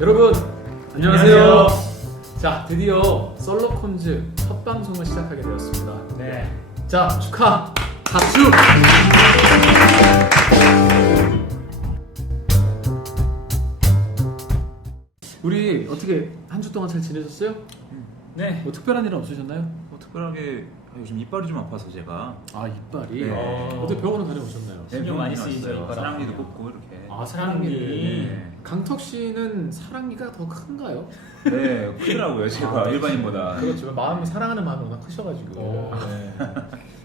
여러분 안녕하세요. 자, 드디어 썰러콘즈 첫 방송을 시작하게 되었습니다. 네. 자, 축하! 박수! 우리 어떻게 한 주 동안 잘 지내셨어요? 네. 뭐 특별한 일은 없으셨나요? 뭐 특별하게 요즘 이빨이 좀 아파서 제가 아, 이빨이? 네. 어떻게 병원을 다녀오셨나요? 신경 많이 쓰이죠, 왔어요. 이빨 사랑니도 아프면. 뽑고 이렇게. 아, 사랑니. 네. 강턱 씨는 사랑니가 더 큰가요? 네, 크더라고요 제가 일반인보다. 그렇죠. 마음이 사랑하는 마음이 워낙 크셔가지고. 네.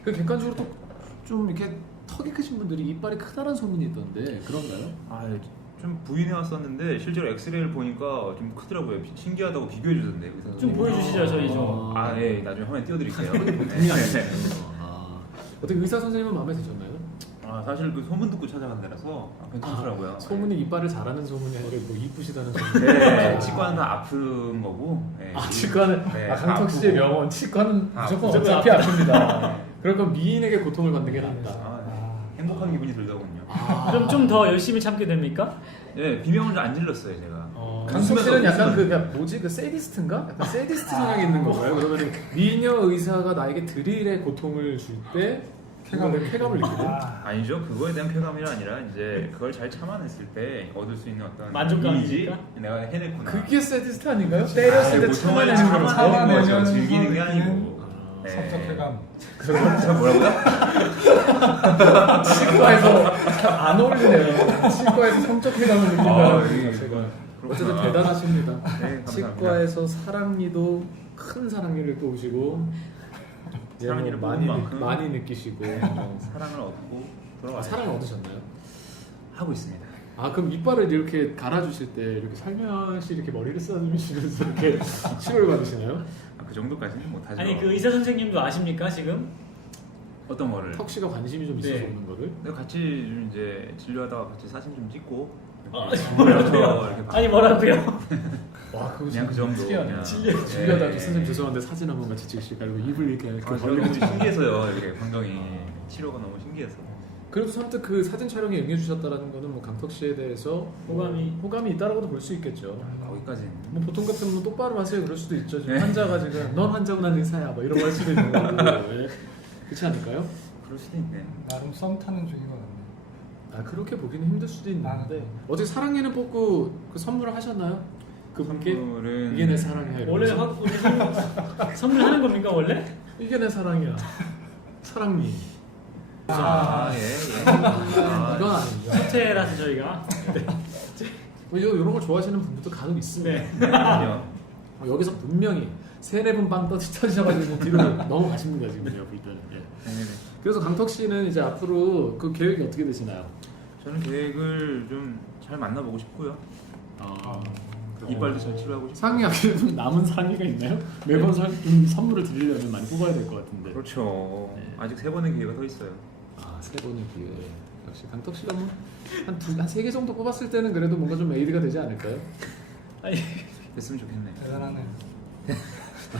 그 객관적으로 또 좀 이렇게 턱이 크신 분들이 이빨이 크다는 소문이 있던데 그런가요? 좀 부인해 왔었는데 실제로 엑스레이를 보니까 좀 크더라고요. 신기하다고 비교해 주던데 의사 좀 선생님이. 보여주시죠, 저희 좀. 네, 나중에 화면 띄워드릴게요. 분이 아니에요. 어떻게 의사 선생님은 마음에 드셨나요? 사실 그 소문 듣고 찾아간 데라서 괜찮더라고요. 소문이 이빨을 잘하는 소문이 아니라 뭐 이쁘시다는 소문. 네, 치과는 다 아픈 거고. 네. 치과는 네, 강턱 씨의 아프고. 명언 치과는 아, 무조건 무조건 어차피 아픕니다. 그럴 거면 미인에게 고통을 받는 게 낫다. 행복한 기분이 들더군요. 그럼 좀 더 열심히 참게 됩니까? 네, 비명을 안 질렀어요 제가. 강석 씨는 약간 그 뭐지 그 세디스트인가? 약간 세디스트 성향이 있는 건가요? 그러면 미녀 의사가 나에게 드릴의 고통을 줄 때 쾌감을 느끼는? 아니죠. 그거에 대한 쾌감이 아니라 이제 그걸 잘 참아냈을 때 얻을 수 있는 어떤 만족감입니까? 이미지? 내가 해냈구나. 그게 세디스트 아닌가요? 때렸을 때 고통을 참아내는 거로. 참아내는 거죠. 참아내는 즐기는 게 거는 아니고. 네. 성적쾌감. 저 뭐라고요? 치과에서 안 어울리네요. 치과에서 성적 쾌감을 느낀다는 예. 자체가. 그렇구나. 어쨌든 대단하십니다. 네, 감사합니다. 치과에서 사랑니도 큰 사랑니를 뽑으시고 사랑니를 예, 많이 뽑은 만큼. 많이 느끼시고 사랑을 얻고 돌아와. 사랑을 얻으셨나요? 하고 있습니다. 아, 그럼 이빨을 이렇게 갈아주실 때 이렇게 살며시 이렇게 머리를 쓰다듬으시면서 이렇게 치료를 받으시나요? 그 정도까지는 못하죠. 아니 그 의사 선생님도 아십니까 지금? 어떤 거를? 턱 씨가 관심이 좀 있어서 네. 오는 거를. 내가 같이 좀 이제 진료하다가 같이 사진 좀 찍고. 뭐라고요? 이렇게 아니 뭐라고요? 와, 그거 그냥 그 정도. 특이하네. 그냥. 진료하다 네. 선생님 죄송한데 사진 한 번 같이 찍으실까요? 그리고 입을 이렇게 아, 저는 벌리고 너무 신기해서요. 이렇게 광경이 치료가 너무 신기해서. 그래도 선뜻 그 사진 촬영에 응해주셨다는 거는 뭐 강턱 씨에 대해서 호감이 있다라고도 볼 수 있겠죠. 거기까지는. 뭐 보통 같으면 똑바로 하세요 그럴 수도 있죠. 지금 네. 환자가 지금 넌 환자고 난 의사야 뭐 이런 거 할 수도 있는 거고. 네. 그렇지 않을까요? 그럴 수도 있네. 나름 썸 타는 중이거든요. 아, 그렇게 보기는 힘들 수도 있는데 어떻게 사랑니는 뽑고 그 선물을 하셨나요? 그분께 선물은 이게 내 사랑이야 원래 이러면서. 우리 선물하는 겁니까 원래? 이게 내 사랑이야 사랑니. 예. 이건 아니죠. 호텔라서 저희가. 뭐 이런 걸 좋아하시는 분들도 간혹 있습니다. 네. 아니요. 여기서 분명히 세네 분 빵 터지셔가지고 뒤로 넘어가십니다 지금요 일단. 예. 네네. 그래서 강턱 씨는 이제 앞으로 그 계획이 어떻게 되시나요? 저는 계획을 좀 잘 만나보고 싶고요. 이빨도 잘 치료하고 싶고. 상위 아끼는 남은 상위가 있나요? 매번 좀 선물을 드리려면 많이 뽑아야 될 것 같은데. 그렇죠. 네. 아직 3번의 기회가 더 있어요. 세 번의 기회. 역시 강턱 씨가 한3 개 정도 뽑았을 때는 그래도 뭔가 좀 에이드가 되지 않을까요? 아니, 됐으면 좋겠네. 대단하네.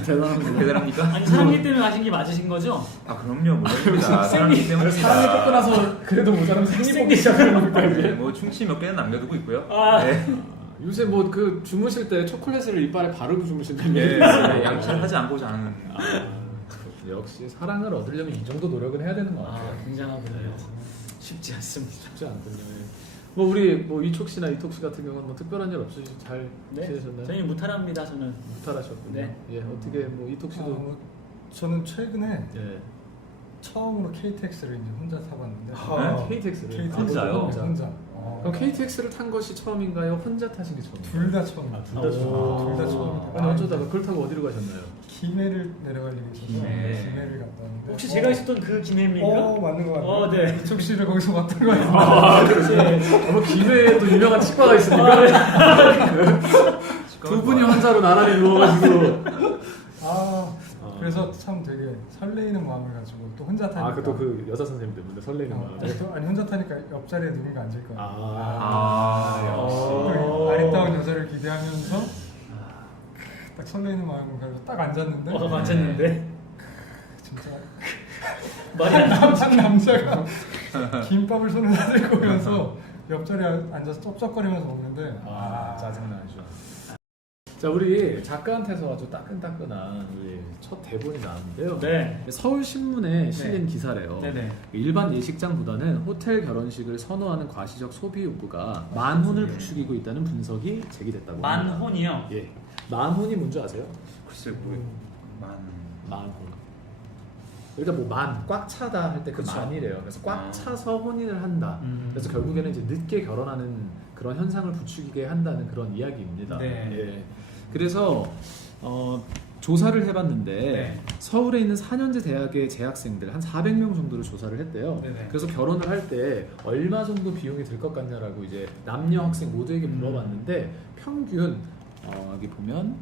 대단합니다. 대단합니까? 아니 사랑니 때문에 하신 게 맞으신 거죠? 아 그럼요. 물론입니다. 사랑이 때문입니다. 사랑이 뽑고 나서 그래도 모자라면 생리 뽑기 시작하는 겁니까 네, 이제? 뭐 충치 몇 개는 남겨두고 있고요. 아. 네. 요새 뭐 그 주무실 때 초콜릿을 이빨에 바르고 주무신다는 네, 얘기 있어요. 양치를 하지 않고 자는. 역시 사랑을 얻으려면 이 정도 노력은 해야 되는 것 같아요. 굉장하군요. 쉽지 않습니다. 쉽지 않군요. 뭐 우리 뭐 이촉 씨나 이톡 씨 같은 경우는 뭐 특별한 일 없으시죠? 잘 네. 지내셨나요? 저희 무탈합니다 저는. 무탈하셨군요. 네. 예, 어떻게 뭐 이톡 씨도 저는 최근에 예. 처음으로 KTX를 이제 혼자 타봤는데. 아, KTX를 KTX 혼자요? 혼자. 그럼 KTX를 탄 것이 처음인가요? 혼자 타신 게 처음인가요? 둘 다 처음. 둘 다 처음. 둘다 처음이다. 아니 어쩌다가 그걸 타고 어디로 가셨나요? 김해를 내려갈 일이 있어서 김해. 김해를 갔다 왔는데. 혹시 제가 있었던 그 김해입니까? 맞는 것 같아요. 네. 이촉 씨를 거기서 봤던 것 같아요. 아, 그렇지. 뭐 김해에 또 유명한 치과가 있으니까 두 분이 환자로 나란히 누워가지고 그래서 참 되게 설레이는 마음을 가지고 또 혼자 타니까. 또 그 여자 선생님 때문에 설레는 마음. 아니 혼자 타니까 옆자리에 누군가 앉을 거야. 역시. 아리따운 여자를 기대하면서 딱 설레이는 마음을 가지고 딱 앉았는데. 맞았는데. 진짜 말이 안 한 남자가 김밥을 손에 들고 오면서 옆자리에 앉아서 쩝쩝거리면서 먹는데 짜증나죠. 자, 우리 작가한테서 아주 따끈따끈한 우리 첫 대본이 나왔는데요. 네. 서울신문에 실린 기사래요. 네네. 일반 예식장보다는 호텔 결혼식을 선호하는 과시적 소비 욕구가 만혼을 부추기고 있다는 분석이 제기됐다고 합니다. 만혼이요? 예. 만혼이 뭔지 아세요? 글쎄 모르. 만혼. 그러니까 뭐 꽉 차다 할 때 그 그쵸. 만이래요. 그래서 꽉 아. 차서 혼인을 한다. 그래서 결국에는 이제 늦게 결혼하는 그런 현상을 부추기게 한다는 그런 이야기입니다. 네. 예. 그래서 조사를 해봤는데 네. 서울에 있는 4년제 대학의 재학생들 한 400명 정도를 조사를 했대요. 네네. 그래서 결혼을 할 때 얼마 정도 비용이 들 것 같냐라고 이제 남녀 학생 모두에게 물어봤는데 평균 여기 보면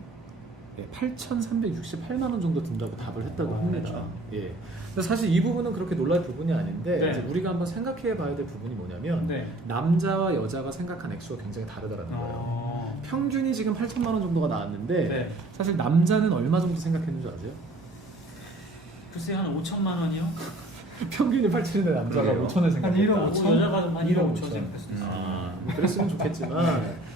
8,368만 원 정도 든다고 답을 했다고 합니다. 그렇죠. 예. 근데 사실 이 부분은 그렇게 놀랄 부분이 아닌데 네. 이제 우리가 한번 생각해봐야 될 부분이 뭐냐면 네. 남자와 여자가 생각한 액수가 굉장히 다르더라는 거예요. 평균이 지금 8천만 원 정도가 나왔는데 네. 사실 남자는 얼마 정도 생각했는 줄 아세요? 글쎄 한 5천만 원이요? 평균이 8천인데 남자가 그래요? 5천을 생각했다. 한 1억 5천? 여자가 한 1억 5천 5천. 생각했어요. 뭐 그랬으면 좋겠지만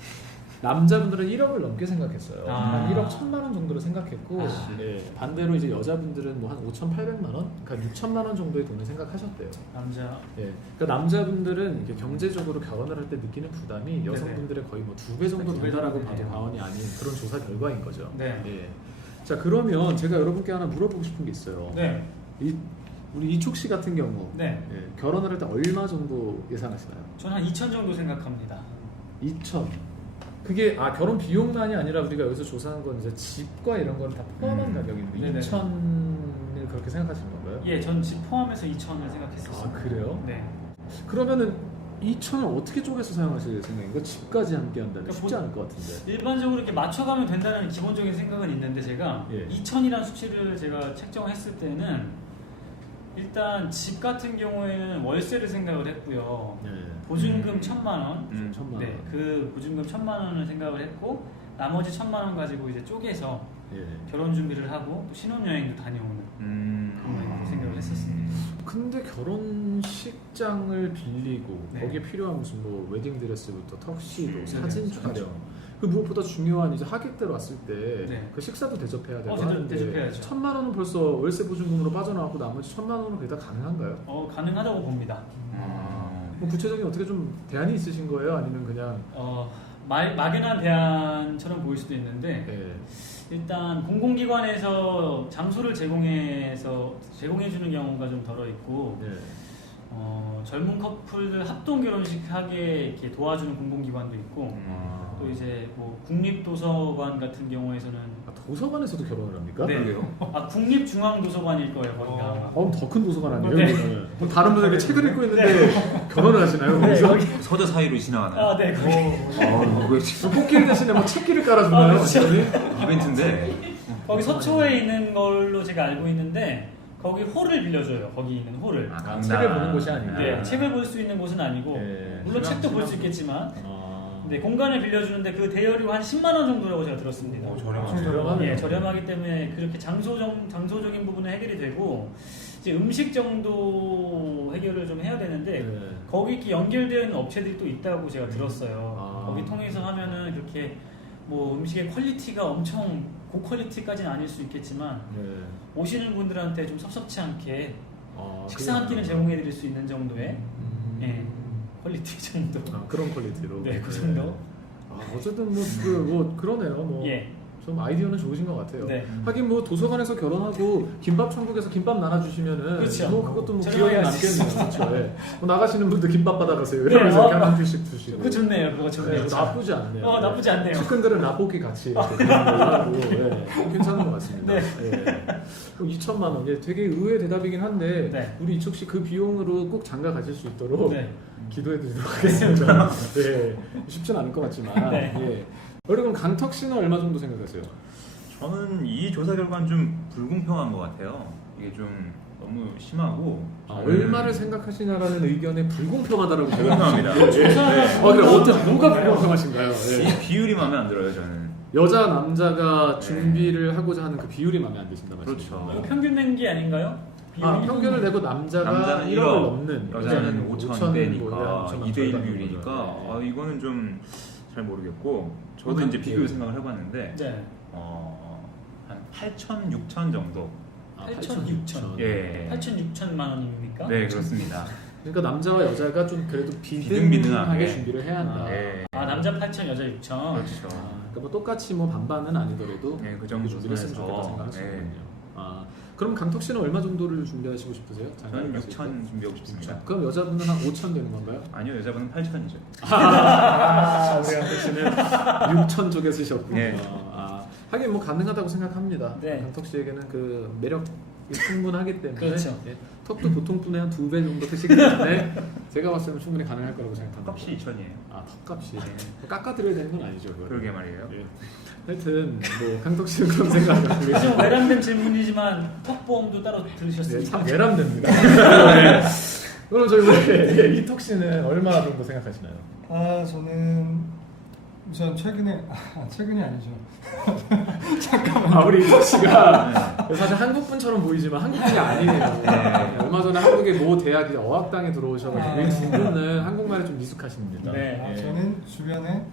남자분들은 1억을 넘게 생각했어요. 아. 한 1억 1천만 원 정도를 생각했고 아. 예, 반대로 이제 여자분들은 뭐 한 5,800만 원, 그러니까 6천만 원 정도의 돈을 생각하셨대요. 남자. 예, 그러니까 남자분들은 이렇게 경제적으로 결혼을 할 때 느끼는 부담이 여성분들의 거의 뭐 2배 정도 두 배 된다라고 정도 봐도 되네요. 과언이 아닌 그런 조사 결과인 거죠. 네. 예. 자, 그러면 제가 여러분께 하나 물어보고 싶은 게 있어요. 네. 우리 이촉 씨 같은 경우 네. 예, 결혼을 할 때 얼마 정도 예상하시나요? 저는 한 2천 정도 생각합니다. 2천. 그게 결혼 비용만이 아니라 우리가 여기서 조사한 건 이제 집과 이런 건 다 포함한 가격인데 네네. 2천을 그렇게 생각하시는 건가요? 예, 전 집 포함해서 2천을 생각했었어요. 아, 그래요? 네. 그러면은 2천을 어떻게 쪼개서 사용하실 생각인가? 집까지 함께 한다는 그러니까 쉽지 않을 것 같은데. 일반적으로 이렇게 맞춰가면 된다는 기본적인 생각은 있는데 제가 예. 2천이라는 수치를 제가 책정했을 때는 일단 집 같은 경우에는 월세를 생각을 했고요. 네. 보증금 1,000만 원. 1,000만 원. 네, 그 보증금 1,000만 원을 생각을 했고 나머지 1,000만 원 가지고 이제 쪼개서 예. 결혼 준비를 하고 또 신혼여행도 다녀오는 그런 생각을 했었습니다. 근데 결혼식장을 빌리고 네. 거기에 필요한 무슨 뭐 웨딩 드레스부터 턱시도, 사진 네, 촬영. 그렇죠. 그 무엇보다 중요한 이제 하객들 왔을 때 그 네. 식사도 대접해야 되고 대접해야죠. 1,000만 원은 벌써 월세 보증금으로 빠져나왔고 나머지 1,000만 원은 그게 다 가능한가요? 가능하다고 봅니다. 뭐 구체적인 어떻게 좀 대안이 있으신 거예요? 아니면 그냥 막연한 대안처럼 보일 수도 있는데 예. 일단 공공기관에서 장소를 제공해주는 경우가 좀 덜어 있고 네. 젊은 커플들 합동 결혼식 하게 이렇게 도와주는 공공기관도 있고 또 이제 뭐 국립도서관 같은 경우에서는 도서관에서도 결혼을 합니까? 네. 그러게요. 국립중앙도서관일 거예요 거기가. 그럼 더 큰 도서관 아니에요? 네. 네. 그럼 다른 분들이 책을 읽고 있는데 결혼을 하시나요? 네, 거기서? 거기- 서재 사이로 지나가나요? 네 거기. 왜 지금 꽃길 대신에 뭐 책길을 깔아주나요? 그렇죠. 완전히? 이벤트인데? 거기 서초에 있는 걸로 제가 알고 있는데 거기 홀을 빌려줘요. 거기 있는 홀을. 강남. 책을 보는 곳이 아니고. 네, 책을 볼 수 있는 곳은 아니고 네. 물론 책도 볼 수 있겠지만 아. 네, 공간을 빌려주는데 그 대여료가 한 10만 원 정도라고 제가 들었습니다. 저렴하죠. 저렴하네요. 예, 저렴하기 때문에 그렇게 장소적인 부분은 해결이 되고 이제 음식 정도 해결을 좀 해야 되는데 네. 거기 이렇게 연결되어 있는 업체들이 또 있다고 제가 들었어요. 아. 거기 통해서 하면은 그렇게 뭐 음식의 퀄리티가 엄청 고퀄리티까지는 아닐 수 있겠지만 네. 오시는 분들한테 좀 섭섭지 않게 식사 한 끼는 그래요? 제공해 드릴 수 있는 정도의 음. 예. 퀄리티 정도. 그런 퀄리티로. 네, 그 정도. 어쨌든 뭐 그러네요. 뭐. 예. 좀 아이디어는 좋으신 것 같아요. 네. 하긴 뭐 도서관에서 결혼하고 김밥 천국에서 김밥 나눠주시면은 그렇죠. 뭐 그것도 뭐 저렴하게 기억에 할수 남겠네요. 그렇죠. 예. 뭐 나가시는 분들 김밥 받아가세요. 네, 이러면서 이렇게 한 줄씩 드시고. 그거 좋네요. 그거 좋네요. 네, 나쁘지 않네요. 나쁘지 않네요. 측근들은 라볶이 같이 이렇게 하고 예, 괜찮은 것 같습니다. 네. 예. 그럼 2천만 원, 예, 되게 의외의 대답이긴 한데 네. 우리 이촉 씨 그 비용으로 꼭 장가 가실 수 있도록 네. 기도해드리도록 하겠습니다. 예, 쉽진 않을 것 같지만. 네. 예. 여러분 강턱 씨는 얼마 정도 생각하세요? 저는 이 조사 결과는 좀 불공평한 것 같아요. 이게 좀 너무 심하고 얼마를 생각하시냐라는 의견에 불공평하다라고 제가 불공평합니다. 그래 어떤 뭐가 불공평하신가요? 예. 이 비율이 마음에 안 들어요 저는. 여자 남자가 준비를 하고자 하는 그 비율이 마음에 안 드신다 그렇죠. 말씀이시죠? 이거 평균 낸 게 아닌가요? 평균을 내고 남자가 남자는 1억을 1억, 넘는 여자는 5,200이니까 2대1 네. 비율이니까 이거는 좀 잘 모르겠고 저도 이제 비교 생각을 해봤는데 네. 한 8천, 6천 정도. 8천, 6천. 예. 8천, 6천만 원입니까? 네 그렇습니다. 그러니까 남자와 여자가 좀 그래도 비등비등하게 비등하게 준비를 해야 한다. 예. 남자 8천, 여자 6천. 그렇죠. 그러니까 뭐 똑같이 뭐 반반은 아니더라도 네, 그 정도 준비를 했으면 좋겠다 선에서, 생각하시는군요. 그럼 강턱 씨는 얼마 정도를 준비하시고 싶으세요? 저는 6천 준비하고 싶습니다. 그럼 여자분은 한 5천 되는 건가요? 아니요 여자분은 8천이죠. 우리 강턱 씨는 6천 쪽에 쓰셨군요. 네. 하긴 뭐 가능하다고 생각합니다. 네. 강턱 씨에게는 그 매력이 충분하기 때문에 그렇죠. 예, 턱도 보통 분의 한 2배 정도 크시기 때문에 제가 봤을 때 충분히 가능할 거라고 생각합니다. 값이 2천이에요. 턱값이 깎아드려야 되는 건 아니죠. 그거는. 그러게 말이에요. 예. 하여튼 뭐 강턱 씨는 그런 생각을 갖고 좀 계시죠. 외람된 질문이지만 턱보험도 따로 네, 들으셨습니까? 참 외람됩니다. 네. 그럼 저희 우리 이턱 씨는 얼마 정도 생각하시나요? 저는 우선 최근이 아니죠. 우리 이턱 씨가 사실 한국 분처럼 보이지만 한국 분이 아니네요. 네, 얼마 전에 한국의 모 대학 어학당에 들어오셔가지고 이 두 분은 한국말에 좀 미숙하십니다. 네. 예. 저는 주변에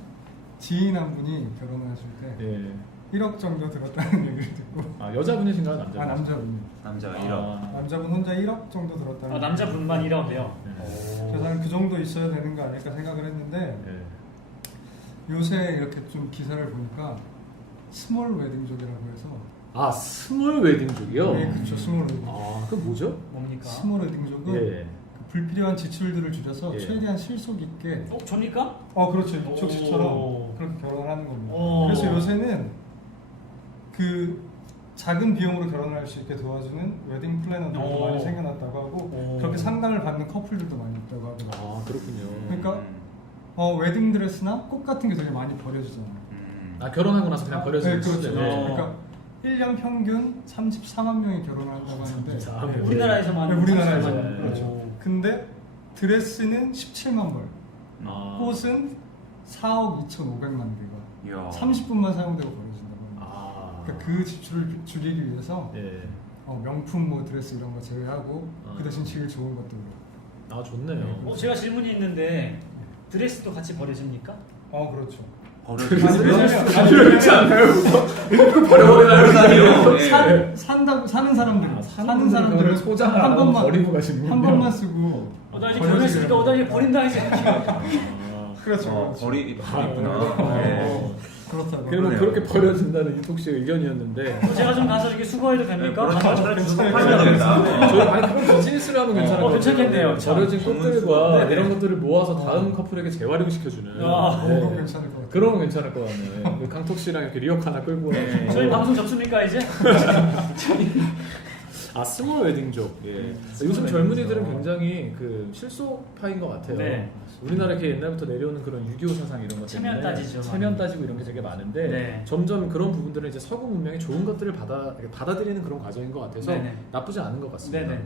지인 한 분이 결혼하실 때 예. 1억 정도 들었다는 얘기를 듣고 여자분이신가요, 남자분? 남자분이 남자가 아. 1억. 남자분 혼자 1억 정도 들었다는 남자분만 1억이요. 그래서 나는 그 정도 있어야 되는 거 아닐까 생각을 했는데 예. 요새 이렇게 좀 기사를 보니까 스몰 웨딩족이라고 해서 스몰 웨딩족이요? 네 그렇죠 스몰 웨딩 그 뭐죠? 뭡니까? 스몰 웨딩족은 예. 그 불필요한 지출들을 줄여서 예. 최대한 실속 있게 접니까? 그렇죠 이쪽 씨처럼 오. 그렇게 결혼을 하는 겁니다. 오. 그래서 요새는 그 작은 비용으로 결혼할 수 있게 도와주는 웨딩 플래너들도 오. 많이 생겨났다고 하고 오. 그렇게 상담을 받는 커플들도 많이 있다고 하더라고요. 그렇군요. 그러니까 웨딩 드레스나 꽃 같은 게 되게 많이 버려지잖아요. 결혼하고 나서 그냥 버려지는 네, 그렇죠. 시대네. 그러니까 1년 평균 34만 명이 결혼을 한다고 하는데 34만 명. 우리나라에서만 네, 우리나라에서 34만 명. 그렇죠. 근데 드레스는 17만 벌, 꽃은 4억 2,500만 개가 이야. 30분만 사용되고 버려진다고 합니다. 그러니까 그 지출을 줄이기 위해서 예. 명품 뭐 드레스 이런 거 제외하고 그 대신 질 좋은 것들로. 좋네요. 제가 질문이 있는데 드레스도 같이 버려집니까? 그렇죠. 그렇지 않나요? 이거 버려버리나요? 사는 사람들, 사는 사람들은 소장을 한 번만 버리고 가시는군요. 한 번만 쓰고. 나 이제 결혼했으니까 나 이제 버린다 이제. 그렇죠. 버리구나. 그렇다고. 그러면 그렇게 버려진다는 이톡 씨의 의견이었는데 제가 좀 가서 이렇게 수거해도 됩니까? 팔면 되겠다. 저희 그런 비즈니스를 하면 괜찮을 것 같아요. 괜찮겠네요. 버려진 전문 꽃들과 수거. 이런 것들을 모아서 다음 커플에게 재활용시켜주는 그거 괜찮을 것 같아요. 그러면 괜찮을 것 같네. 강톡 씨랑 이렇게 리어카 하나 끌고 와서 저희 방송 접습니까 이제? 스몰 웨딩족. 예. 요즘 젊은이들은 굉장히 그 실속파인 것 같아요. 네. 우리나라 이렇게 옛날부터 내려오는 그런 유교 사상 이런 것 때문에 체면 따지죠, 체면 많이. 따지고 이런 게 되게 많은데 네. 점점 그런 부분들은 이제 서구 문명의 좋은 것들을 받아들이는 그런 과정인 것 같아서 네네. 나쁘지 않은 것 같습니다. 네네. 예.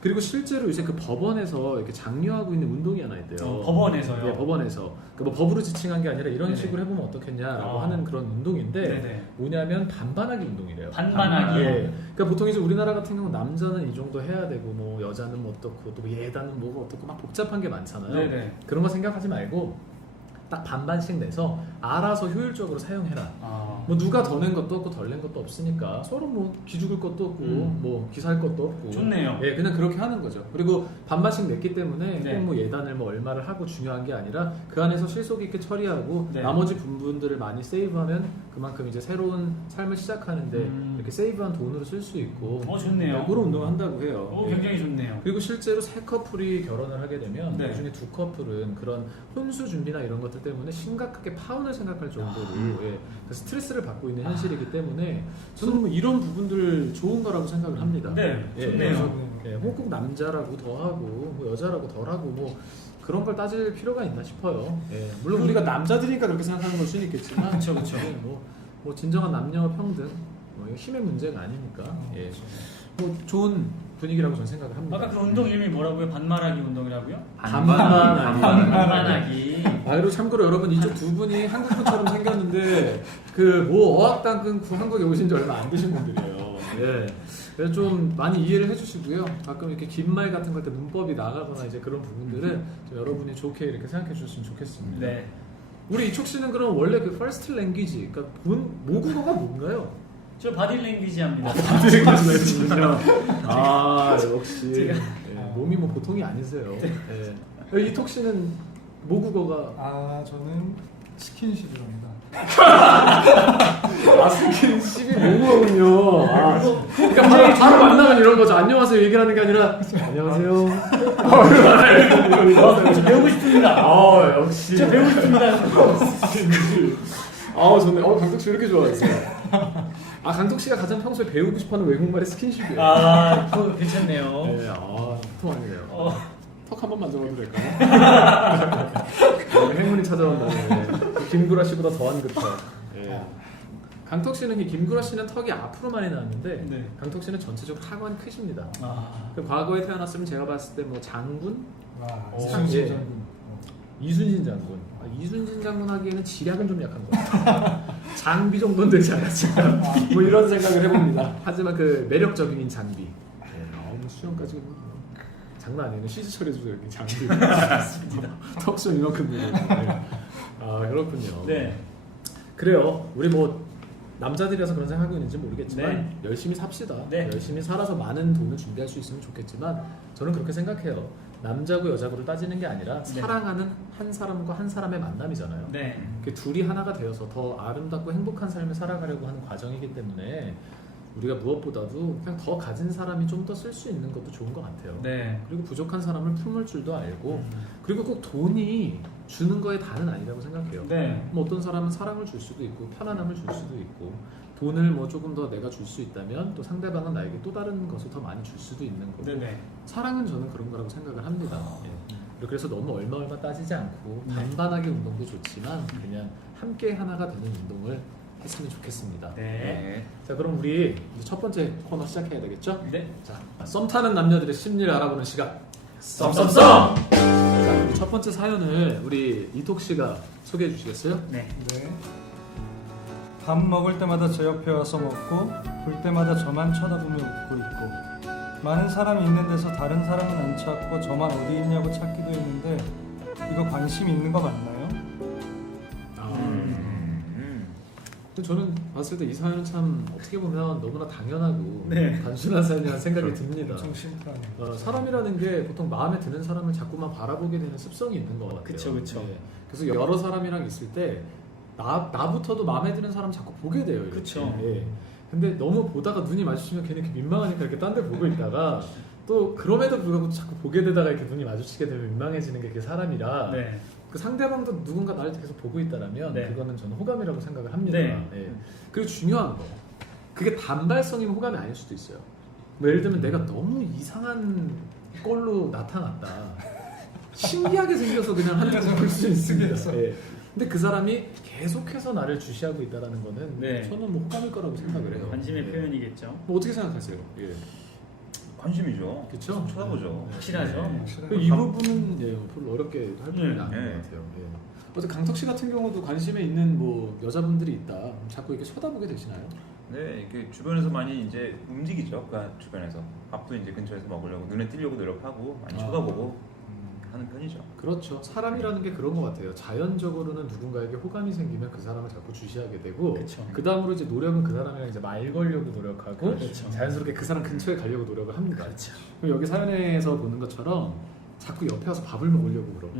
그리고 실제로 요새 그 법원에서 이렇게 장려하고 있는 운동이 하나 있대요. 법원에서요? 예, 법원에서. 그 뭐 법으로 지칭한 게 아니라 이런 네네. 식으로 해보면 어떻겠냐라고 아. 하는 그런 운동인데 네네. 뭐냐면 반반하기 운동이래요. 반반하기요? 예. 그러니까 보통 이제 우리나라 같은 경우 남자는 이 정도 해야 되고 뭐 여자는 뭐 어떻고 또 예단은 뭐가 어떻고 막 복잡한 게 많잖아요. 네네. 그런 거 생각하지 말고 딱 반반씩 내서 알아서 효율적으로 사용해라. 뭐 누가 더 낸 것도 없고 덜 낸 것도 없으니까 서로 뭐 기죽을 것도 없고 뭐 기사할 것도 없고 좋네요. 예, 그냥 그렇게 하는 거죠. 그리고 반반씩 냈기 때문에 네. 꼭 뭐 예단을 뭐 얼마를 하고 중요한 게 아니라 그 안에서 실속 있게 처리하고 네. 나머지 부분들을 많이 세이브하면 그만큼 이제 새로운 삶을 시작하는데 이렇게 세이브한 돈으로 쓸 수 있고 좋네요. 네, 그런 운동을 한다고 해요. 예. 굉장히 좋네요. 그리고 실제로 세 커플이 결혼을 하게 되면 네. 그중에 두 커플은 그런 혼수 준비나 이런 것들 때문에 심각하게 파혼을 생각할 정도로 예, 그 스트레스를 받고 있는 현실이기 때문에 저는 뭐 이런 부분들 좋은 거라고 생각을 합니다. 네, 예, 좋네요. 그래서 예, 꼭 남자라고 더하고 뭐 여자라고 덜하고 뭐 그런 걸 따질 필요가 있나 싶어요. 예, 물론 우리가 남자들이니까 그렇게 생각하는 걸 수는 있겠지만 그쵸. 예, 뭐 진정한 남녀 평등 뭐 이거 힘의 문제가 아니니까 예, 뭐 좋은 분위기라고 저는 생각을 합니다. 아까 그 운동 이름이 뭐라고요? 반말하기 운동이라고요? 반말하기. 그리고 참고로 여러분 이쪽 두 분이 한국 분처럼 생겼는데 그 뭐 어학당 끊고 한국에 오신 지 얼마 안 되신 분들이에요. 예. 그래서 좀 많이 이해를 해주시고요. 가끔 이렇게 긴 말 같은 걸 때 문법이 나가거나 이제 그런 부분들은 좀 여러분이 좋게 이렇게 생각해 주셨으면 좋겠습니다. 네. 우리 이촉 씨는 그럼 원래 그 퍼스트 랭귀지, 그러니까 모국어가 뭔가요? 저 바디랭귀지 합니다. 아 역시 제가- 예, 몸이 뭐 보통이 아니세요. 예. 이톡 씨는 모국어가 아 저는 스킨십이랍니다. 스킨십이 모국어군요. 그러니까 바로 만나면 이런 거죠. 안녕하세요 얘기를 하는 게 아니라 안녕하세요. 저 배우고 싶습니다. 역시. 저 배우고 싶습니다. 좋네. 강덕 씨 이렇게 좋아했어요. 강덕 씨가 가장 평소에 배우고 싶어하는 외국말이 스킨십이에요. 그거 괜찮네요. 네, 통하네요. 턱 한 번 만져봐도 될까요? 행운이 찾아온다네. 김구라 씨보다 더한 그 턱. 예. 강턱 씨는 김구라 씨는 턱이 앞으로 많이 나왔는데 네. 강턱 씨는 전체적으로 하관이 크십니다. 아, 그 과거에 태어났으면 제가 봤을 때 뭐 장군, 와 상- 이순신 예. 장군. 이순신 장군. 이순신 장군 하기에는 지략은 좀 약한 것 같아요. 장비 정도는 되지 않았을까? 뭐 이런 생각을 해봅니다. 하지만 그 매력적인 장비. 수영까지 뭐 장난 아니에요. 시즈 처리해주죠 이렇게 장비. 턱수염 이만큼 되는. 그렇군요. 네. 그래요. 우리 뭐 남자들이라서 그런 생각하고 있는지 모르겠지만 네. 열심히 삽시다. 네. 열심히 살아서 많은 돈을 준비할 수 있으면 좋겠지만 저는 그렇게 생각해요. 남자고 여자고를 따지는 게 아니라 네. 사랑하는 한 사람과 한 사람의 만남이잖아요. 네. 그 둘이 하나가 되어서 더 아름답고 행복한 삶을 살아가려고 하는 과정이기 때문에 우리가 무엇보다도 그냥 더 가진 사람이 좀 더 쓸 수 있는 것도 좋은 것 같아요. 네. 그리고 부족한 사람을 품을 줄도 알고 그리고 꼭 돈이 주는 거에 다는 아니라고 생각해요. 네. 뭐 어떤 사람은 사랑을 줄 수도 있고 편안함을 줄 수도 있고 돈을 뭐 조금 더 내가 줄 수 있다면 또 상대방은 나에게 또 다른 것을 더 많이 줄 수도 있는 거고 네네. 사랑은 저는 그런 거라고 생각을 합니다. 예. 그래서 너무 얼마 따지지 않고 네. 반반하게 운동도 좋지만 그냥 함께 하나가 되는 운동을 했으면 좋겠습니다. 네. 자 그럼 우리 이제 첫 번째 코너 시작해야 되겠죠? 네. 자, 썸 타는 남녀들의 심리를 알아보는 시간. 썸썸썸! 자, 우리 첫 번째 사연을 우리 이톡 씨가 소개해 주시겠어요? 네. 네. 밥 먹을 때마다 제 옆에 와서 먹고 볼 때마다 저만 쳐다보며 웃고 있고 많은 사람이 있는 데서 다른 사람은 안 찾고 저만 어디 있냐고 찾기도 했는데 이거 관심 있는 거 맞나요? 근데 저는 봤을 때 이 사연은 참 어떻게 보면 너무나 당연하고 네. 단순한 사연이라는 생각이 듭니다. 엄청 심플하네요. 사람이라는 게 보통 마음에 드는 사람을 자꾸만 바라보게 되는 습성이 있는 것 같아요. 그쵸, 그쵸. 그래서 여러 사람이랑 있을 때 나부터도 마음에 드는 사람 자꾸 보게 돼요. 이렇게. 그쵸. 예. 근데 너무 보다가 눈이 마주치면 괜히 이렇게 민망하니까 이렇게 딴 데 보고 있다가 또 그럼에도 불구하고 자꾸 보게 되다가 이렇게 눈이 마주치게 되면 민망해지는 게 그게 사람이라 네. 그 상대방도 누군가 나를 계속 보고 있다라면 네. 그거는 저는 호감이라고 생각을 합니다. 네. 예. 그리고 중요한 거 그게 단발성이면 호감이 아닐 수도 있어요. 뭐 예를 들면 내가 너무 이상한 꼴로 나타났다. 신기하게 생겨서 그냥 하는 걸 볼 수 있습니다. 예. 근데 그 사람이 계속해서 나를 주시하고 있다라는 거는 네. 저는 뭐 호감일 거라고 생각을 해요. 관심의 예. 표현이겠죠. 뭐 어떻게 생각하세요? 예. 관심이죠. 그쵸? 쳐다보죠. 확실하죠. 이 부분은 예, 별로 어렵게 할 부분이 네. 아닌 네. 것 같아요. 예. 어제 강석 씨 같은 경우도 관심에 있는 뭐 여자분들이 있다. 자꾸 이렇게 쳐다보게 되시나요? 네, 이게 주변에서 많이 이제 움직이죠. 그 주변에서 밥도 이제 근처에서 먹으려고 눈에 띄려고 노력하고 많이 쳐다보고 하는 편이죠. 그렇죠. 사람이라는 게 그런 것 같아요. 자연적으로는 누군가에게 호감이 생기면 그 사람을 자꾸 주시하게 되고 그쵸. 그 다음으로 이제 노력은 그 사람이랑 이제 말 걸려고 노력하고 그렇죠. 자연스럽게 그 사람 근처에 가려고 노력을 합니다. 그렇죠. 그럼 여기 사연에서 보는 것처럼 자꾸 옆에 와서 밥을 먹으려고 그러고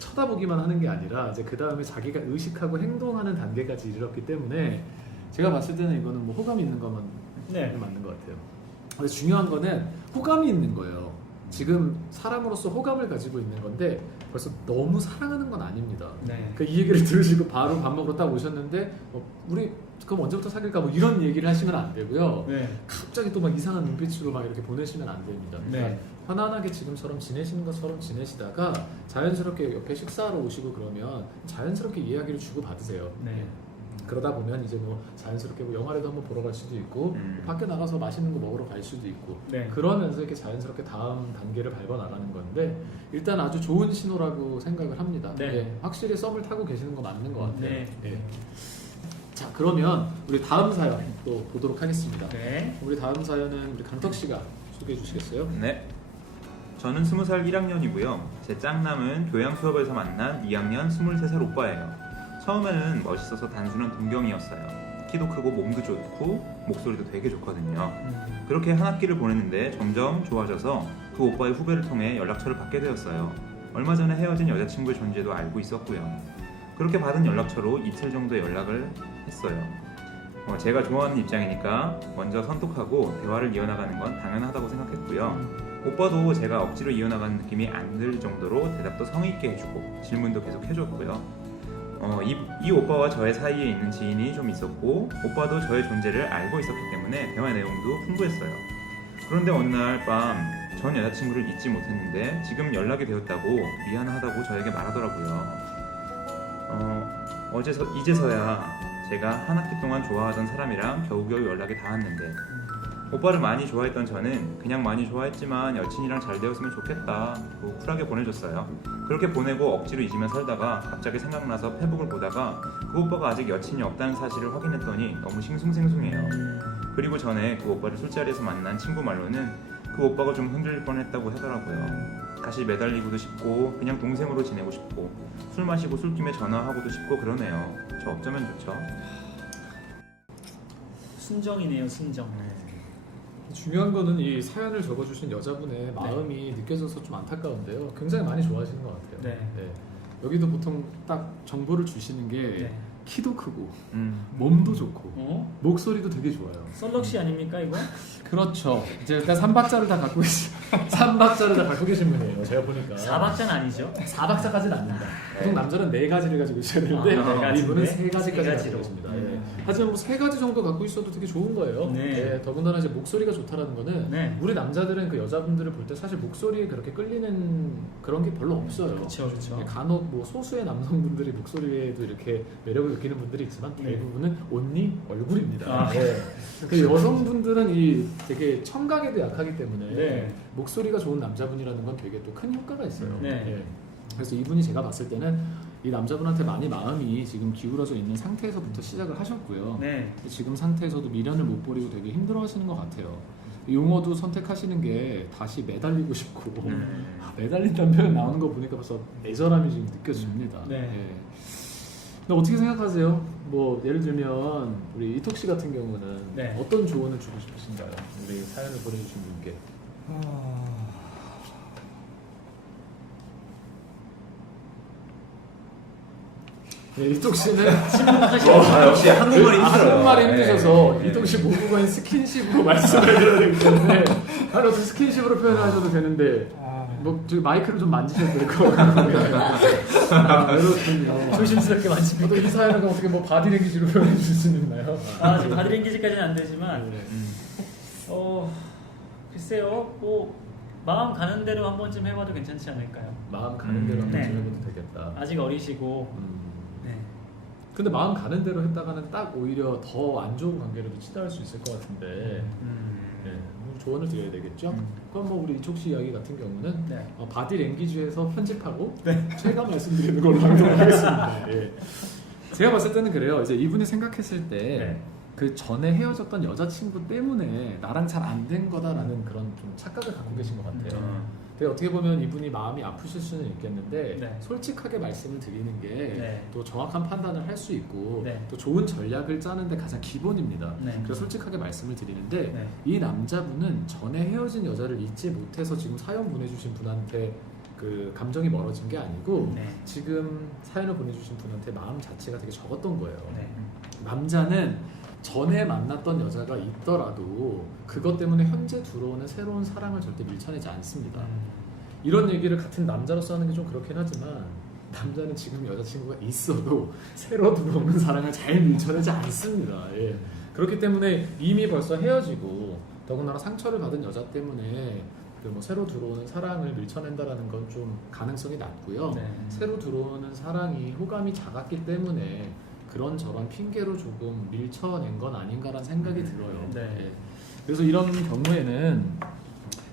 쳐다보기만 하는 게 아니라 이제 그 다음에 자기가 의식하고 행동하는 단계까지 이르렀기 때문에 제가 봤을 때는 이거는 뭐 호감이 있는 것만 네. 맞는 것 같아요. 근데 중요한 거는 호감이 있는 거예요. 지금 사람으로서 호감을 가지고 있는 건데 벌써 너무 사랑하는 건 아닙니다. 네. 그 이 얘기를 들으시고 바로 밥 먹으러 딱 오셨는데 우리 그럼 언제부터 사귈까 뭐 이런 얘기를 하시면 안 되고요. 네. 갑자기 또 막 이상한 눈빛으로 막 이렇게 보내시면 안 됩니다. 그러니까 네. 편안하게 지금처럼 지내시는 것처럼 지내시다가 자연스럽게 옆에 식사하러 오시고 그러면 자연스럽게 이야기를 주고 받으세요. 네. 그러다 보면 이제 뭐 자연스럽게 뭐 영화라도 한번 보러 갈 수도 있고 밖에 나가서 맛있는 거 먹으러 갈 수도 있고 네. 그러면서 이렇게 자연스럽게 다음 단계를 밟아 나가는 건데 일단 아주 좋은 신호라고 생각을 합니다. 네. 예, 확실히 썸을 타고 계시는 거 맞는 것 같아요. 네. 예. 자, 그러면 우리 다음 사연 또 보도록 하겠습니다. 네. 우리 다음 사연은 우리 강덕 씨가 소개해 주시겠어요? 네. 저는 20살 1학년이고요. 제 짝남은 교양 수업에서 만난 2학년 23살 오빠예요. 처음에는 멋있어서 단순한 동경이었어요. 키도 크고 몸도 좋고 목소리도 되게 좋거든요. 그렇게 한 학기를 보냈는데 점점 좋아져서 그 오빠의 후배를 통해 연락처를 받게 되었어요. 얼마 전에 헤어진 여자친구의 존재도 알고 있었고요. 그렇게 받은 연락처로 이틀 정도 연락을 했어요. 제가 좋아하는 입장이니까 먼저 선톡하고 대화를 이어나가는 건 당연하다고 생각했고요. 오빠도 제가 억지로 이어나가는 느낌이 안 들 정도로 대답도 성의 있게 해주고 질문도 계속 해줬고요. 이 오빠와 저의 사이에 있는 지인이 좀 있었고 오빠도 저의 존재를 알고 있었기 때문에 대화 내용도 풍부했어요. 그런데 어느 날 밤 전 여자친구를 잊지 못했는데 지금 연락이 되었다고 미안하다고 저에게 말하더라고요. 이제서야 제가 한 학기 동안 좋아하던 사람이랑 겨우겨우 연락이 닿았는데 오빠를 많이 좋아했던 저는 그냥 많이 좋아했지만 여친이랑 잘 되었으면 좋겠다 고 쿨하게 보내줬어요. 그렇게 보내고 억지로 잊으며 살다가 갑자기 생각나서 페북을 보다가 그 오빠가 아직 여친이 없다는 사실을 확인했더니 너무 싱숭생숭해요. 그리고 전에 그 오빠를 술자리에서 만난 친구 말로는 그 오빠가 좀 흔들릴 뻔했다고 하더라고요. 다시 매달리고도 싶고 그냥 동생으로 지내고 싶고 술 마시고 술김에 전화하고도 싶고 그러네요. 저 어쩌면 좋죠? 순정이네요, 순정. 중요한 거는 이 사연을 적어주신 여자분의 마음이 느껴져서 좀 안타까운데요. 굉장히 많이 좋아하시는 것 같아요. 네. 여기도 보통 딱 정보를 주시는 게 네. 키도 크고 몸도 좋고 목소리도 되게 좋아요. 썰럭시 아닙니까 이거? 그렇죠. 이제 일단 3박자를 다 갖고 계신 3박자를 다 갖고 계신 분이에요. 제가 보니까 4박자는 아니죠? 4박자까지는 아닙니다. 보통 남자는 4가지를 가지고 있어야 되는데 이분은 3가지까지 갖고 계십니다. 하지만 뭐 3가지 정도 갖고 있어도 되게 좋은 거예요. 네. 더군다나 이제 목소리가 좋다라는 거는 네. 우리 남자들은 그 여자분들을 볼 때 사실 목소리에 그렇게 끌리는 그런 게 별로 없어요. 그렇죠. 간혹 뭐 소수의 남성분들이 목소리에도 이렇게 매력을 느끼는 분들이 있지만 대부분은 온리 얼굴입니다. 그 여성분들은 이 되게 청각에도 약하기 때문에 목소리가 좋은 남자분이라는 건 되게 또 큰 효과가 있어요. 그래서 이분이 제가 봤을 때는 이 남자분한테 많이 마음이 지금 기울어져 있는 상태에서부터 시작을 하셨고요. 지금 상태에서도 미련을 못 버리고 되게 힘들어하시는 것 같아요. 용어도 선택하시는 게 다시 매달리고 싶고 매달린다는 표현 나오는 거 보니까 벌써 애절함이 지금 느껴집니다. 근데 어떻게 생각하세요? 뭐 예를 들면 우리 이톡 씨 같은 경우는 어떤 조언을 주고 싶으신가요? 우리 사연을 보내주신 분께. 이톡 씨는 역시 한국말이 힘들어요. 한국말이 힘드셔서 네. 이톡 씨 모국어인 스킨십으로 말씀을 드려야 되기 때문에 어떤 스킨십으로 표현하셔도 되는데 뭐 저기 마이크를 좀 만지셔도 될 것 같고요. 그렇군요. 조심스럽게 만집니다. 이 사연은 어떻게 뭐 바디랭귀지로 표현해 주실 수 있나요? 지금 바디랭귀지까지는 안 되지만 글쎄요, 뭐 마음 가는 대로 한 번쯤 해봐도 괜찮지 않을까요? 마음 가는 대로 한번 해봐도 되겠다. 아직 어리시고. 근데 마음 가는 대로 했다가는 딱 오히려 더 안 좋은 관계로도 치달을 수 있을 것 같은데 조언을 드려야 되겠죠? 그럼 뭐 우리 이촉 씨 이야기 같은 경우는 바디랭귀지에서 편집하고 제가 말씀드리는 걸로 하도록 하겠습니다. 제가 봤을 때는 그래요. 이제 이분이 생각했을 때 그 전에 헤어졌던 여자친구 때문에 나랑 잘 안 된 거다라는 그런 좀 착각을 갖고 계신 것 같아요. 근데 어떻게 보면 이분이 마음이 아프실 수는 있겠는데 솔직하게 말씀을 드리는 게 또 정확한 판단을 할 수 있고 또 좋은 전략을 짜는데 가장 기본입니다. 그래서 솔직하게 말씀을 드리는데 이 남자분은 전에 헤어진 여자를 잊지 못해서 지금 사연 보내주신 분한테 그 감정이 멀어진 게 아니고 지금 사연을 보내주신 분한테 마음 자체가 되게 적었던 거예요. 남자는 전에 만났던 여자가 있더라도 그것 때문에 현재 들어오는 새로운 사랑을 절대 밀쳐내지 않습니다. 이런 얘기를 같은 남자로서 하는 게 좀 그렇긴 하지만 남자는 지금 여자친구가 있어도 새로 들어오는 사랑을 잘 밀쳐내지 않습니다. 그렇기 때문에 이미 벌써 헤어지고 더군다나 상처를 받은 여자 때문에 그 뭐 새로 들어오는 사랑을 밀쳐낸다라는 건 좀 가능성이 낮고요. 새로 들어오는 사랑이 호감이 작았기 때문에 그런 저런 핑계로 조금 밀쳐낸 건 아닌가라는 생각이 들어요. 그래서 이런 경우에는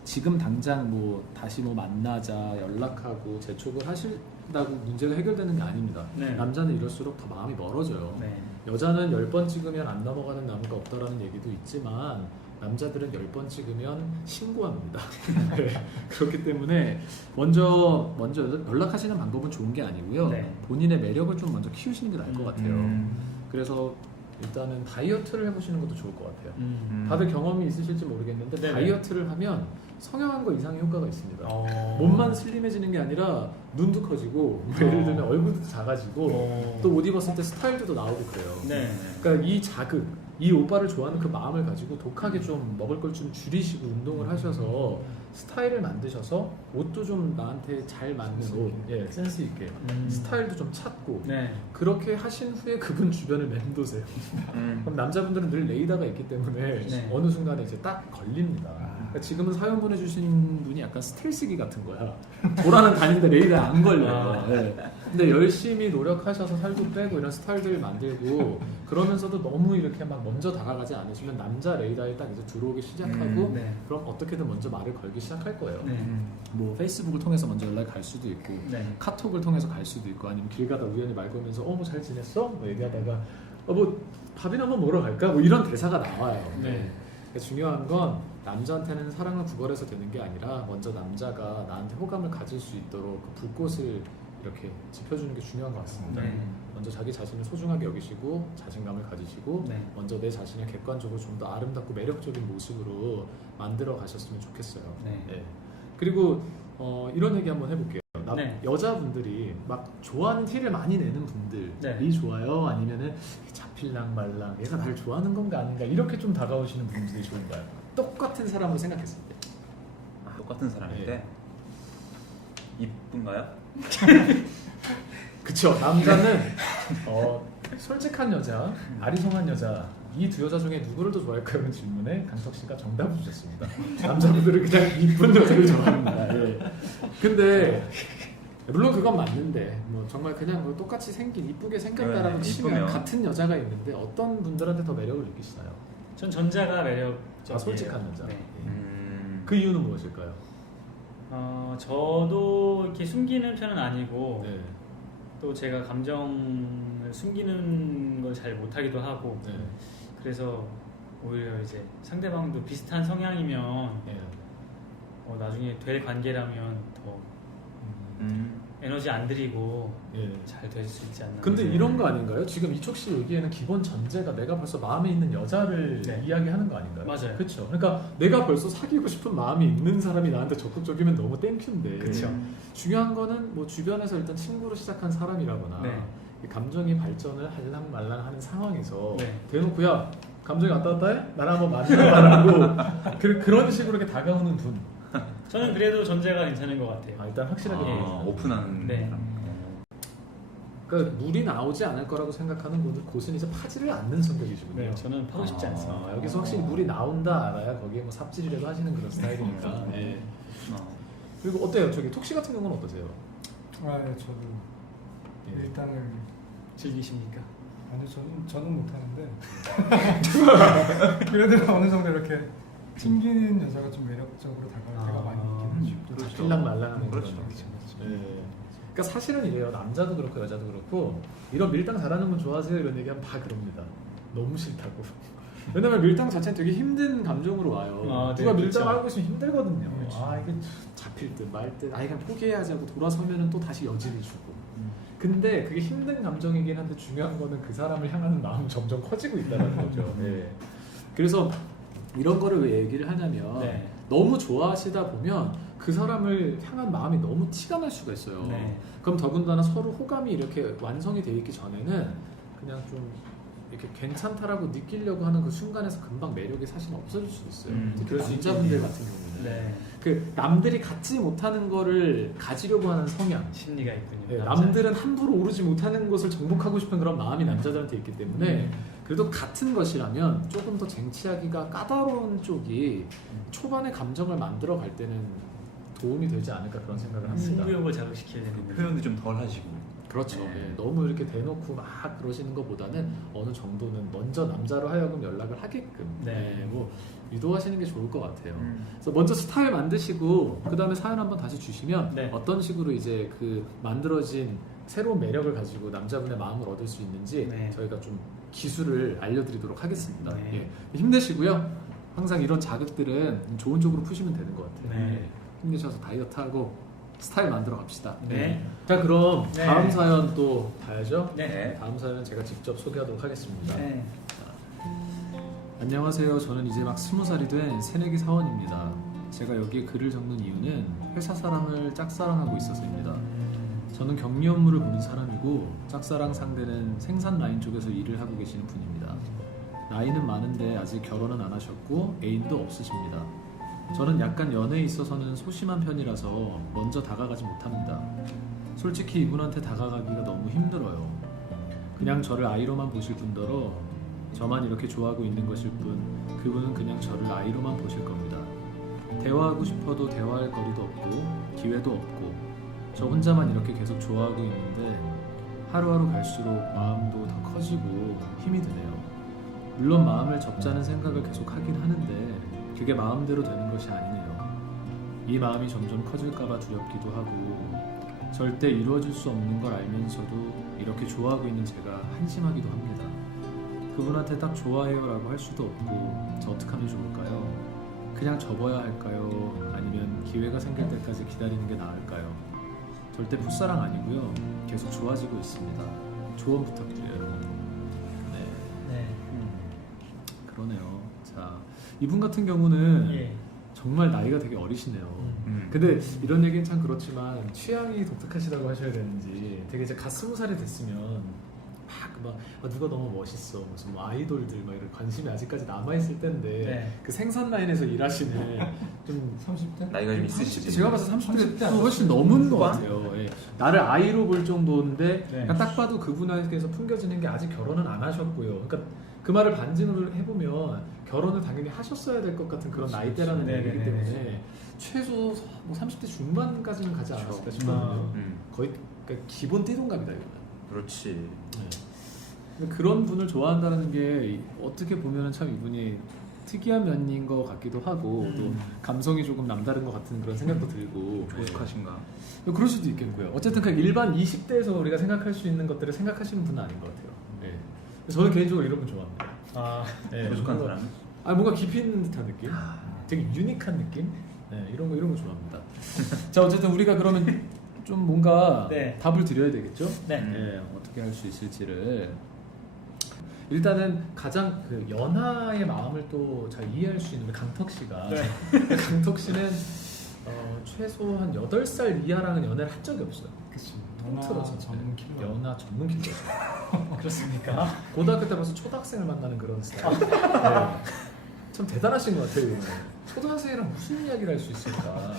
지금 당장 뭐 다시 뭐 만나자 연락하고 재촉을 하실 찍는다고 문제가 해결되는 게 아닙니다. 네. 남자는 이럴수록 더 마음이 멀어져요. 네. 여자는 10번 찍으면 안 넘어가는 나무가 없다라는 얘기도 있지만 남자들은 10번 찍으면 신고합니다. 네. 그렇기 때문에 먼저 연락하시는 방법은 좋은 게 아니고요. 네. 본인의 매력을 좀 먼저 키우시는 게 나을 것 같아요. 음. 그래서 일단은 다이어트를 해보시는 것도 좋을 것 같아요. 음. 다들 경험이 있으실지 모르겠는데 네네. 다이어트를 하면 성형한 거 이상의 효과가 있습니다. 어. 몸만 슬림해지는 게 아니라 눈도 커지고 뭐 예를 들면 얼굴도 작아지고 어. 또 옷 입었을 때 스타일도 나오고 그래요. 네. 그러니까 이 자극, 이 오빠를 좋아하는 그 마음을 가지고 독하게 좀 먹을 걸 좀 줄이시고 운동을 하셔서 스타일을 만드셔서 옷도 좀 나한테 잘 맞는 옷, 예, 센스 있게 스타일도 좀 찾고 네. 그렇게 하신 후에 그분 주변을 맴도세요. 그럼 남자분들은 늘 레이더가 있기 때문에 네. 어느 순간에 이제 딱 걸립니다. 그러니까 지금은 사연 보내주신 분이 약간 스텔스기 같은 거야. 보라는 다니는데 레이더에 안 걸려요. 네. 근데 열심히 노력하셔서 살도 빼고 이런 스타일들을 만들고 그러면서도 너무 이렇게 막 먼저 다가가지 않으시면 남자 레이더에 딱 이제 들어오기 시작하고 네. 그럼 어떻게든 먼저 말을 걸기 시작할 거예요. 네. 뭐 페이스북을 통해서 먼저 연락이 갈 수도 있고 네. 카톡을 통해서 갈 수도 있고 아니면 길 가다 우연히 말 걸면서 뭐 잘 지냈어? 뭐 얘기하다가 뭐 밥이나 한번 먹으러 갈까? 뭐 이런 대사가 나와요. 네. 그러니까 중요한 건 남자한테는 사랑을 구걸해서 되는 게 아니라 먼저 남자가 나한테 호감을 가질 수 있도록 그 불꽃을 이렇게 지펴주는 게 중요한 것 같습니다. 네. 먼저 자기 자신을 소중하게 여기시고 자신감을 가지시고 네. 먼저 내 자신을 객관적으로 좀 더 아름답고 매력적인 모습으로 만들어 가셨으면 좋겠어요. 네. 예. 그리고 이런 얘기 한번 해볼게요. 네. 여자분들이 막 좋아하는 티를 많이 내는 분들이 네. 좋아요? 아니면은 잡힐랑 말랑 얘가 날 좋아하는 건가 아닌가 이렇게 좀 다가오시는 분들이 좋은가요? 똑같은 사람으로 생각했을 때. 똑같은 사람인데 이쁜가요? 그쵸. 남자는 솔직한 여자, 아리송한 여자 이 두 여자 중에 누구를 더 좋아할까요? 라는 질문에 강석 씨가 정답을 주셨습니다. 남자분들은 그냥 이쁜 여자를 좋아합니다. 예. 근데 물론 그건 맞는데 뭐 정말 그냥 뭐 똑같이 생긴 이쁘게 생겼다라고 네, 치면 이쁘면. 같은 여자가 있는데 어떤 분들한테 더 매력을 느끼시나요? 전 전자가 매력적이에요. 솔직한 여자. 네. 그 이유는 무엇일까요? 저도 이렇게 숨기는 편은 아니고 네. 또 제가 감정을 숨기는 걸 잘 못하기도 하고 네. 그래서 오히려 이제 상대방도 비슷한 성향이면 예. 나중에 될 관계라면 더 에너지 안 들이고 예. 잘 될 수 있지 않나. 근데 이런 거 아닌가요? 지금 이촉 씨 얘기에는 기본 전제가 내가 벌써 마음에 있는 여자를 네. 이야기하는 거 아닌가요? 맞아요. 그렇죠. 그러니까 내가 벌써 사귀고 싶은 마음이 있는 사람이 나한테 적극적이면 너무 땡큐인데. 그쵸. 중요한 거는 뭐 주변에서 일단 친구로 시작한 사람이라거나 네. 이 감정이 발전을 할랑 말랑 하는 상황에서 네. 대놓고 야 감정이 왔다 갔다 해? 나랑 한번 만나봐라고 그런 식으로 이렇게 다가오는 분. 저는 그래도 전제가 괜찮은 것 같아요. 일단 확실하게 보여주는. 오픈한 네. 사람. 그러니까 물이 나오지 않을 거라고 생각하는 분들 곳은 이제 파지를 않는 성격이시군요. 네, 저는 파고 싶지 않습니다. 여기서 확실히 물이 나온다 알아야 거기에 뭐 삽질이라도 하시는 그런 스타일이니까. 네. 그리고 어때요? 저기 톡시 같은 경우는 어떠세요? 예, 저도 예. 일단을 즐기십니까? 아니요 저는 못하는데 그래도 어느 정도 이렇게 튕기는 여자가 좀 매력적으로 다가올 때가 많이 있긴 하죠. 그렇죠. 필랑 말랑하는 그렇죠. 그런 거죠. 네. 그러니까 사실은 이래요. 남자도 그렇고 여자도 그렇고 이런 밀당 잘하는 분 좋아하세요? 이런 얘기하면 다 그럽니다. 너무 싫다고. 왜냐면 밀당 자체는 되게 힘든 감정으로 와요. 네, 누가 그렇죠. 밀당하고 있으면 힘들거든요. 그렇죠. 이게 잡힐 듯 말 듯, 그냥 포기해야지 하고 돌아서면은 또 다시 여지를 주고. 근데 그게 힘든 감정이긴 한데 중요한 거는 그 사람을 향하는 마음이 점점 커지고 있다는 거죠. 네. 그래서 이런 거를 왜 얘기를 하냐면 네. 너무 좋아하시다 보면 그 사람을 향한 마음이 너무 티가 날 수가 있어요. 네. 그럼 더군다나 서로 호감이 이렇게 완성이 돼 있기 전에는 그냥 좀 이렇게 괜찮다라고 느끼려고 하는 그 순간에서 금방 매력이 사실 없어질 수도 있어요. 특히 그럴 수 남자분들 있겠네요. 같은 경우는 네. 그 남들이 갖지 못하는 거를 가지려고 하는 성향. 심리가 있군요. 네, 남자. 남들은 함부로 오르지 못하는 것을 정복하고 싶은 그런 마음이 남자들한테 있기 때문에 그래도 같은 것이라면 조금 더 쟁취하기가 까다로운 쪽이 초반에 감정을 만들어 갈 때는 도움이 되지 않을까 그런 생각을 합니다. 승부욕을 자극시켜야 되는 표현도 좀 덜 하시고. 그렇죠. 네. 예, 너무 이렇게 대놓고 막 그러시는 것보다는 어느 정도는 먼저 남자로 하여금 연락을 하게끔 네. 예, 뭐 유도하시는 게 좋을 것 같아요. 그래서 먼저 스타일 만드시고 그 다음에 사연 한번 다시 주시면 네. 어떤 식으로 이제 그 만들어진 새로운 매력을 가지고 남자분의 마음을 얻을 수 있는지 네. 저희가 좀 기술을 알려드리도록 하겠습니다. 네. 예, 힘내시고요. 항상 이런 자극들은 좋은 쪽으로 푸시면 되는 것 같아요. 네. 예, 힘내셔서 다이어트하고 스타일 만들어 갑시다. 네. 자 그럼 네. 다음 사연 또 봐야죠. 네. 다음 사연은 제가 직접 소개하도록 하겠습니다. 네. 안녕하세요. 저는 이제 막 20살이 된 새내기 사원입니다. 제가 여기에 글을 적는 이유는 회사 사람을 짝사랑하고 있어서입니다. 저는 격리 업무를 보는 사람이고 짝사랑 상대는 생산 라인 쪽에서 일을 하고 계시는 분입니다. 나이는 많은데 아직 결혼은 안 하셨고 애인도 없으십니다. 저는 약간 연애에 있어서는 소심한 편이라서 먼저 다가가지 못합니다. 솔직히 이분한테 다가가기가 너무 힘들어요. 그냥 저를 아이로만 보실 뿐더러 저만 이렇게 좋아하고 있는 것일 뿐 그분은 그냥 저를 아이로만 보실 겁니다. 대화하고 싶어도 대화할 거리도 없고 기회도 없고 저 혼자만 이렇게 계속 좋아하고 있는데 하루하루 갈수록 마음도 더 커지고 힘이 드네요. 물론 마음을 접자는 생각을 계속 하긴 하는데 그게 마음대로 되는 것이 아니네요. 이 마음이 점점 커질까봐 두렵기도 하고 절대 이루어질 수 없는 걸 알면서도 이렇게 좋아하고 있는 제가 한심하기도 합니다. 그분한테 딱 좋아해요라고 할 수도 없고 저 어떡하면 좋을까요? 그냥 접어야 할까요? 아니면 기회가 생길 때까지 기다리는 게 나을까요? 절대 풋사랑 아니고요. 계속 좋아지고 있습니다. 조언 부탁드려요. 네, 네. 그러네요. 자, 이분 같은 경우는 예. 정말 나이가 되게 어리시네요. 근데 이런 얘기는 참 그렇지만 취향이 독특하시다고 하셔야 되는지 되게 이제 갓 20살이 됐으면 막 누가 너무 멋있어 무슨 뭐 아이돌들 막 이런 관심이 아직까지 남아있을 때인데 네. 그 생산 라인에서 일하시는 좀 30대? 나이가 좀 있으시지. 제가 봐서 30대 30대 또 훨씬 넘은 것 같아요. 예. 나를 아이로 볼 정도인데 네. 그냥 딱 봐도 그분에게서 풍겨지는 게 아직 결혼은 안 하셨고요. 그러니까 그 말을 반증을 해보면 결혼을 당연히 하셨어야 될 것 같은 그런 나이대라는 네, 얘기이기 네, 때문에 최소 뭐 30대 중반까지는 가지 않았을까 싶거든요. 거의 그러니까 기본 띠동갑이다 이거는. 그렇지. 네. 근데 그런 분을 좋아한다는 게 어떻게 보면은 참 이분이 특이한 면인 것 같기도 하고 또 감성이 조금 남다른 것 같은 그런 생각도 들고 조숙하신가? 네. 그럴 수도 있겠고요. 어쨌든 그 일반 20대에서 우리가 생각할 수 있는 것들을 생각하시는 분은 아닌 것 같아요. 네. 저는 개인적으로 이런 분 좋아합니다. 아, 네. 조숙한 뭔가- 사람? 뭔가 깊이 있는 듯한 느낌, 되게 유니크한 느낌, 네, 이런 거 좋아합니다. 자 어쨌든 우리가 그러면 좀 뭔가 네. 답을 드려야 되겠죠? 네. 어떻게 할 수 있을지를 일단은 가장 그 연하의 마음을 또 잘 이해할 수 있는 우리 강턱 씨가 네. 강턱 씨는 최소 한 8살 이하랑은 연애를 한 적이 없어요. 그치. 통틀어서 전문 킬러. 연하 전문 킬러. 그렇습니까? 고등학교 때 벌써 초등학생을 만나는 그런 스타일. 네. 참 대단하신 것 같아요. 이거는. 초등학생이랑 무슨 이야기를 할 수 있을까?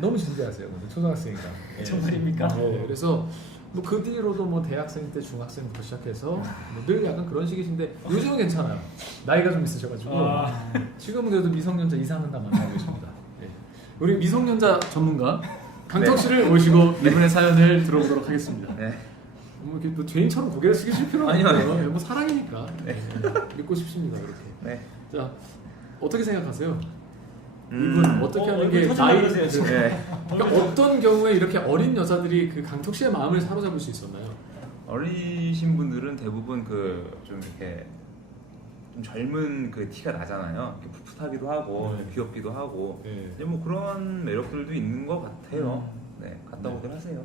너무 진지하세요. 근데 초등학생이랑. 네. 정말입니까? 네. 그래서 뭐 그 뒤로도 뭐 대학생 때 중학생부터 시작해서 뭐늘 약간 그런 식이신데 요즘은 괜찮아요. 나이가 좀 있으셔가지고 지금은 그래도 미성년자 이상은 다 만나고 계십니다. 네. 우리 미성년자 전문가 강턱 씨를 모시고 이분의 사연을 들어보도록 하겠습니다. 네. 뭐 이렇게 또 죄인처럼 고개를 숙이실 필요는 아니요, 없고요. 아니요. 뭐 사랑이니까 믿고 싶습니다 이렇게. 네. 자 어떻게 생각하세요? 이분 어떻게 하는 얼굴 게 터질라 나이 그러세요, 지금. 네. 그러니까 어떤 경우에 이렇게 어린 여자들이 그 강턱 씨의 마음을 사로잡을 수 있었나요? 어리신 분들은 대부분 그 좀 이렇게 좀 젊은 그 티가 나잖아요. 이렇게 풋풋하기도 하고 네. 귀엽기도 하고. 네. 이제 뭐 그런 매력들도 있는 것 같아요. 네, 갔다고들 하세요.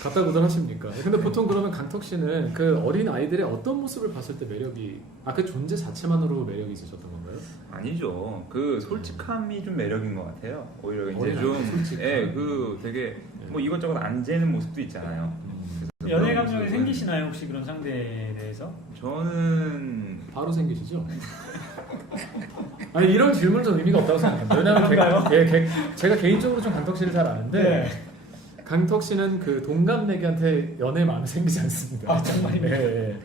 갖다고들 하십니까? 근데 보통 그러면 강턱 씨는 그 어린 아이들의 어떤 모습을 봤을 때 매력이 그 존재 자체만으로 매력이 있으셨던 건가요? 아니죠. 그 솔직함이 좀 매력인 것 같아요. 오히려 이제 어린 좀, 아이들 솔직함. 예, 그 되게 뭐 이것저것 안 재는 모습도 있잖아요. 그래서 연애 그런 감정이 모습은 생기시나요 혹시 그런 상대에 대해서? 저는 바로 생기시죠? 아니 이런 질문은 좀 의미가 없다고 생각합니다. 왜냐하면 제가 개인적으로 좀 강턱 씨를 잘 아는데 네. 강턱 씨는 그 동갑내기한테 연애 마음이 생기지 않습니다. 아, 정말입니까? 예.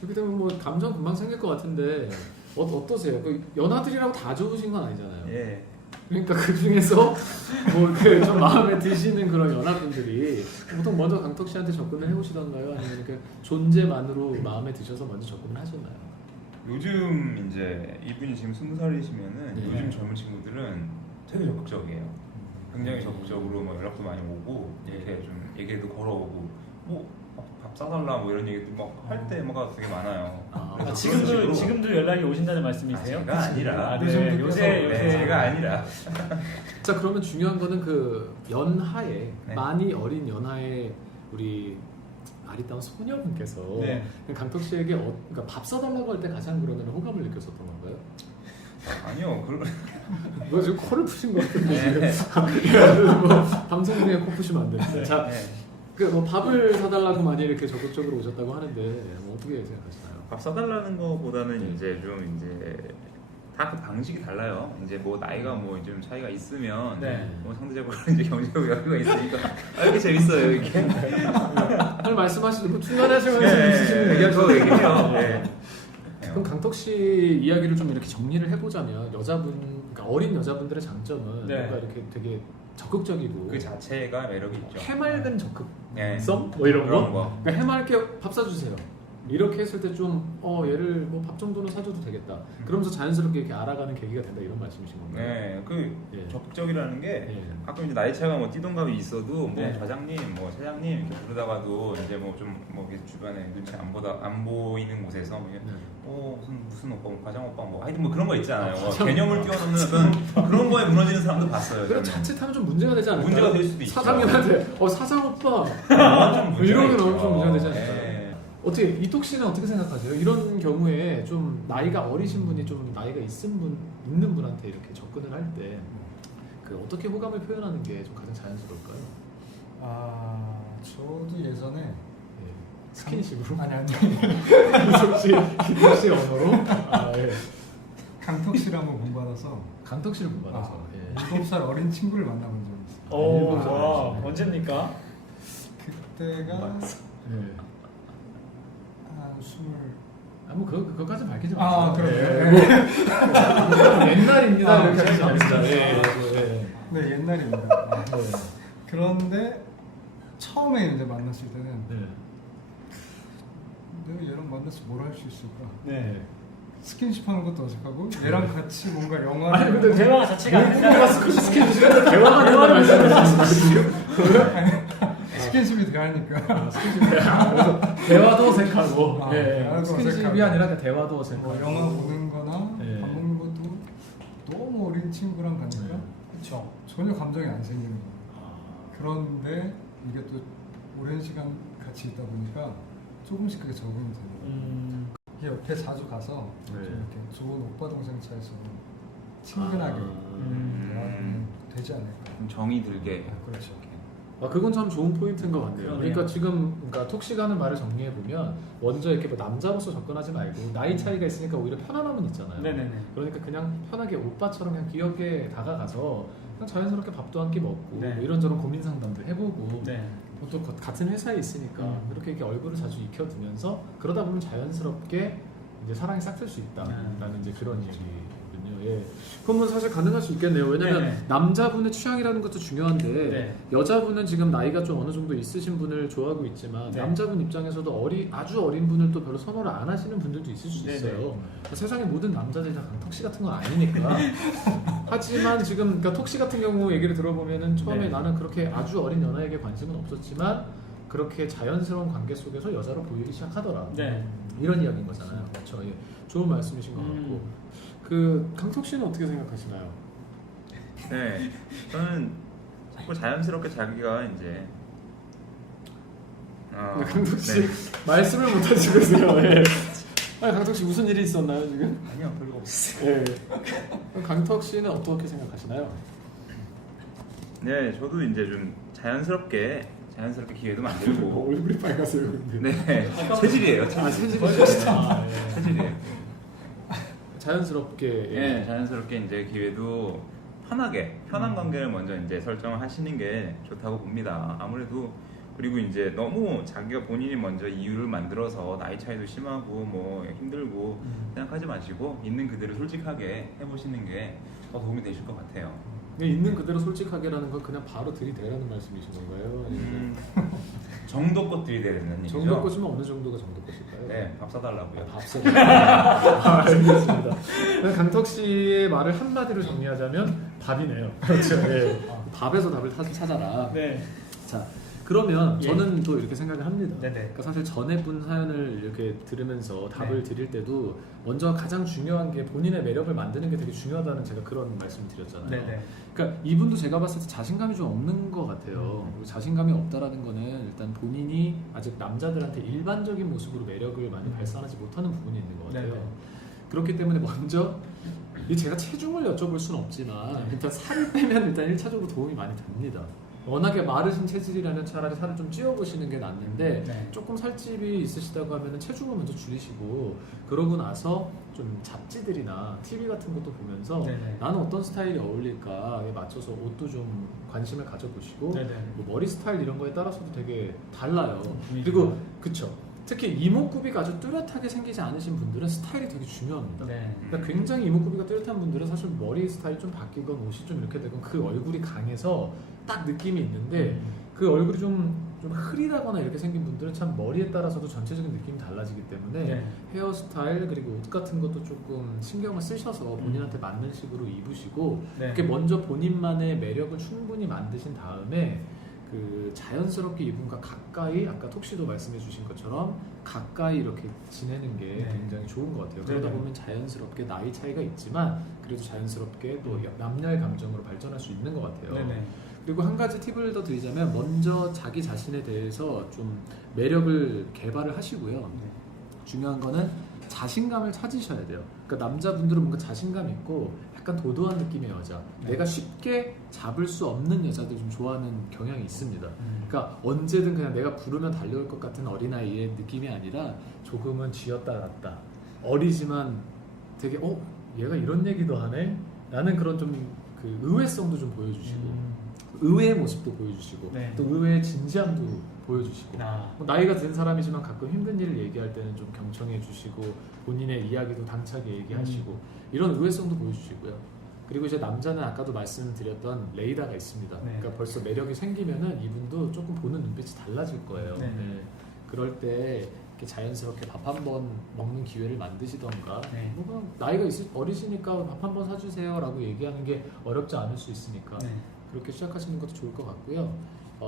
그렇기 때문에 뭐 감정 금방 생길 것 같은데 어떠세요? 그 연하들이라고 다 좋으신 건 아니잖아요. 예, 그러니까 그 중에서 뭐 그 좀 마음에 드시는 그런 연하분들이 보통 먼저 강턱 씨한테 접근을 해오시던가요? 아니면 그 존재만으로 마음에 드셔서 먼저 접근을 하셨나요? 요즘 이제 이분이 지금 20살이시면은 네. 요즘 젊은 친구들은 되게 적극적이에요. 굉장히 적극적으로 뭐 연락도 많이 오고 이렇게 좀 얘기도 걸어오고 뭐 밥 사달라 뭐 이런 얘기도 막 할 때가 되게 많아요. 그래서 그런 식으로- 지금도 연락이 오신다는 말씀이세요? 제가 아니라 네, 요즘 요새 네, 제가 아니라 자 그러면 중요한 거는 그 연하에 네. 많이 어린 연하에 우리 아리따운 소녀분께서 네. 강턱 씨에게 그러니까 밥 사달라고 할 때 가장 그러면 호감을 느꼈었던 건가요? 아니요. 뭐 지금 코를 푸신 것 같은데 네. 지금 뭐 방송 중에 코 푸시면 안 되는데 자, 네. 그 뭐 밥을 사달라고 많이 이렇게 적극적으로 오셨다고 하는데 뭐 어떻게 생각하시나요? 밥 사달라는 거보다는 이제 다 그 방식이 달라요. 이제 뭐 나이가 뭐 좀 차이가 있으면 네. 뭐 상대적으로 이제 경제적 여유가 있으니까 이렇게 재밌어요 이게. 오늘 말씀하시는 뭐 중간하시면서 네, 있으시는 얘기하시는 저 얘기해요. 네. 그럼 강턱 씨 이야기를 좀 이렇게 정리를 해보자면 그러니까 어린 여자분들의 장점은 네. 뭔가 이렇게 되게 적극적이고 그 자체가 매력이 있죠. 해맑은 적극성 네. 뭐 이런 그런 거. 거. 그러니까 해맑게 밥 사주세요. 이렇게 했을 때 좀 얘를 뭐 밥 정도는 사줘도 되겠다. 그러면서 자연스럽게 이렇게 알아가는 계기가 된다 이런 말씀이신 건가요? 네, 예. 적극적이라는 게 예. 가끔 이제 나이 차가 뭐 띠동갑이 있어도 뭐 네. 과장님, 뭐 사장님 이렇게 부르다가도 이제 뭐 좀 뭐 주변에 눈치 안 보이는 곳에서 그냥 네. 무슨 오빠, 뭐 과장 오빠 뭐 하여튼 뭐 그런 거 있잖아요. 과장 개념을 오빠. 뛰어넘는 어떤 그런 거에 무너지는 사람도 봤어요. 그럼 저는. 자칫하면 좀 문제가 되지 않을까요? 문제가 될 수도 있죠. 사장님한테 사장 오빠 완전 문제가 이러면 있죠. 엄청 문제가 되지 않을까요? 네. 어떻게 이톡 씨는 어떻게 생각하세요? 이런 경우에 좀 나이가 어리신 분이 좀 나이가 있는 분한테 이렇게 접근을 할 때 그 어떻게 호감을 표현하는 게 좀 가장 자연스러울까요? 저도 예전에 예. 스킨십으로? 아니 이톡 씨 언어로? 예. 강턱 씨를 한번 본받아서 강턱 씨를 못 받아서. 예. 7살 어린 친구를 만나본 적이 있어요. 오, 일본 와, 사람이시네. 언제입니까? 그때가 예. 한 20... 뭐 그것까지 밝히지 아, 마세요. 그럼요. 예. 옛날입니다. 이렇게 하시지 알겠습니다. 않습니다. 예. 네, 옛날입니다. 예. 그런데 처음에 이제 만났을 때는 네. 내가 얘랑 만나서 뭘 할 수 있을까? 네. 스킨십 하는 것도 어색하고 얘랑 같이 뭔가 영화를 아니 근데 대화 자체가 공부가 스킨십이 대화가 된다는 말씀이신가요 지금? 스킨십이 대화니까 그래서 대화도 어색하고 아, 예. 대화도 스킨십이 어색하고. 아니라 그냥 대화도 어색하고 뭐 영화 보는 거나 네. 밥 먹는 것도 너무 어린 친구랑 가니까 네. 그렇죠. 전혀 감정이 안 생기는 거예요. 아, 그런데 이게 또 오랜 시간 같이 있다 보니까 조금씩 그게 적응이 되는 거예요. 이게 옆에 자주 가서 네. 좀 이렇게 좋은 오빠 동생 차에서 친근하게 대화하면 되지 않을까. 좀 정이 들게. 그렇죠. 그건 참 좋은 포인트인 것 같네요. 그러네요. 그러니까 지금 톡시가 하는 말을 정리해 보면 먼저 이렇게 뭐 남자로서 접근하지 말고 나이 차이가 있으니까 오히려 편안함은 있잖아요. 네네네. 그러니까 그냥 편하게 오빠처럼 그냥 귀엽게 다가가서 그냥 자연스럽게 밥도 한 끼 먹고 네. 뭐 이런저런 고민 상담도 해보고 네. 또 같은 회사에 있으니까 이렇게 얼굴을 자주 익혀두면서 그러다 보면 자연스럽게 이제 사랑이 싹틀 수 있다라는 이제 그런 얘기거든요. 예. 그러면 사실 가능할 수 있겠네요. 왜냐면 네네. 남자분의 취향이라는 것도 중요한데 네. 여자분은 지금 나이가 좀 어느 정도 있으신 분을 좋아하고 있지만 네. 남자분 입장에서도 아주 어린 분을 또 별로 선호를 안 하시는 분들도 있을 수 네네. 있어요. 세상의 모든 남자들이 다 톡시 같은 건 아니니까. 하지만 지금 톡시 같은 경우 얘기를 들어보면은 처음에 네. 나는 그렇게 아주 어린 연하에게 관심은 없었지만 그렇게 자연스러운 관계 속에서 여자로 보이기 시작하더라. 네. 이런 이야기인 거잖아요. 그렇죠. 예. 좋은 말씀이신 것 같고. 그 강석 씨는 어떻게 생각하시나요? 네, 저는 자꾸 자연스럽게 자기가 이제 강석 씨 네. 말씀을 못 하시고 계세요. 예. 아니 강석 씨 무슨 일이 있었나요 지금? 아니요, 별거 없어요. 예. 그럼 강석 씨는 어떻게 생각하시나요? 네, 저도 이제 좀 자연스럽게 기회도 만들고. 얼굴이 빨가세요 근데. 네, 체질이에요. 체질이시죠. 아, 예. 체질이에요. 자연스럽게. 예, 자연스럽게 이제 기회도 편한 관계를 먼저 이제 설정을 하시는 게 좋다고 봅니다. 아무래도 그리고 이제 너무 자기가 본인이 먼저 이유를 만들어서 나이 차이도 심하고 뭐 힘들고 생각하지 마시고 있는 그대로 솔직하게 해보시는 게 더 도움이 되실 것 같아요. 그냥 있는 그대로 솔직하게라는 건 그냥 바로 들이대라는 말씀이신 건가요? 아니면 정도 것들이 되는 얘기죠. 정도 것이면 어느 정도가 정도 것일까요? 네, 밥 사달라고요. 밥솥. 알겠습니다. 강턱 씨의 말을 한마디로 정리하자면 밥이네요. 그렇죠. 예. 밥에서 답을 찾아라. 네. 자, 그러면 예. 저는 또 이렇게 생각을 합니다. 네네. 그러니까 사실 전에 분 사연을 이렇게 들으면서 답을 네. 드릴 때도 먼저 가장 중요한 게 본인의 매력을 만드는 게 되게 중요하다는 제가 그런 말씀을 드렸잖아요. 네네. 그러니까 이분도 제가 봤을 때 자신감이 좀 없는 것 같아요. 그리고 자신감이 없다라는 거는 일단 본인이 아직 남자들한테 일반적인 모습으로 매력을 많이 발산하지 못하는 부분이 있는 것 같아요. 네네. 그렇기 때문에 먼저 이 제가 체중을 여쭤볼 수는 없지만 일단 살을 빼면 일단 1차적으로 도움이 많이 됩니다. 워낙에 마르신 체질이라면 차라리 살을 좀 찌워보시는 게 낫는데 네. 조금 살집이 있으시다고 하면 체중을 먼저 줄이시고 그러고 나서 좀 잡지들이나 TV 같은 것도 보면서 네네. 나는 어떤 스타일이 어울릴까에 맞춰서 옷도 좀 관심을 가져보시고 네네. 뭐 머리 스타일 이런 거에 따라서도 되게 달라요. 분위기가. 그리고 그쵸. 특히 이목구비가 아주 뚜렷하게 생기지 않으신 분들은 스타일이 되게 중요합니다. 네. 그러니까 굉장히 이목구비가 뚜렷한 분들은 사실 머리 스타일이 좀 바뀌건 옷이 좀 이렇게 되건 그 얼굴이 강해서 딱 느낌이 있는데 그 얼굴이 좀 흐리다거나 이렇게 생긴 분들은 참 머리에 따라서도 전체적인 느낌이 달라지기 때문에 네. 헤어스타일 그리고 옷 같은 것도 조금 신경을 쓰셔서 본인한테 맞는 식으로 입으시고 네. 이렇게 먼저 본인만의 매력을 충분히 만드신 다음에 그 자연스럽게 이분과 가까이 아까 톡씨도 말씀해 주신 것처럼 가까이 이렇게 지내는 게 네. 굉장히 좋은 것 같아요. 그러다 네네. 보면 자연스럽게 나이 차이가 있지만 그래도 자연스럽게 또 남녀의 감정으로 발전할 수 있는 것 같아요. 네네. 그리고 한 가지 팁을 더 드리자면 먼저 자기 자신에 대해서 좀 매력을 개발을 하시고요. 네. 중요한 거는 자신감을 찾으셔야 돼요. 그러니까 남자분들은 뭔가 자신감 있고 약간 도도한 느낌의 여자, 네. 내가 쉽게 잡을 수 없는 여자들 좀 좋아하는 경향이 있습니다. 그러니까 언제든 그냥 내가 부르면 달려올 것 같은 어린아이의 느낌이 아니라 조금은 쥐었다 놨다 어리지만 되게 얘가 이런 얘기도 하네? 라는 그런 좀 그 의외성도 좀 보여주시고 의외의 모습도 보여주시고 네. 또 의외의 진지함도 보여주시고 아. 뭐 나이가 든 사람이지만 가끔 힘든 일을 얘기할 때는 좀 경청해 주시고 본인의 이야기도 당차게 얘기하시고 이런 의외성도 보여주시고요. 그리고 이제 남자는 아까도 말씀드렸던 레이더가 있습니다. 네. 그러니까 벌써 매력이 생기면은 이분도 조금 보는 눈빛이 달라질 거예요. 네. 네. 그럴 때 이렇게 자연스럽게 밥 한 번 먹는 기회를 만드시던가 네. 뭐 그냥 나이가 어리시니까 밥 한 번 사주세요라고 얘기하는 게 어렵지 않을 수 있으니까 네. 그렇게 시작하시는 것도 좋을 것 같고요.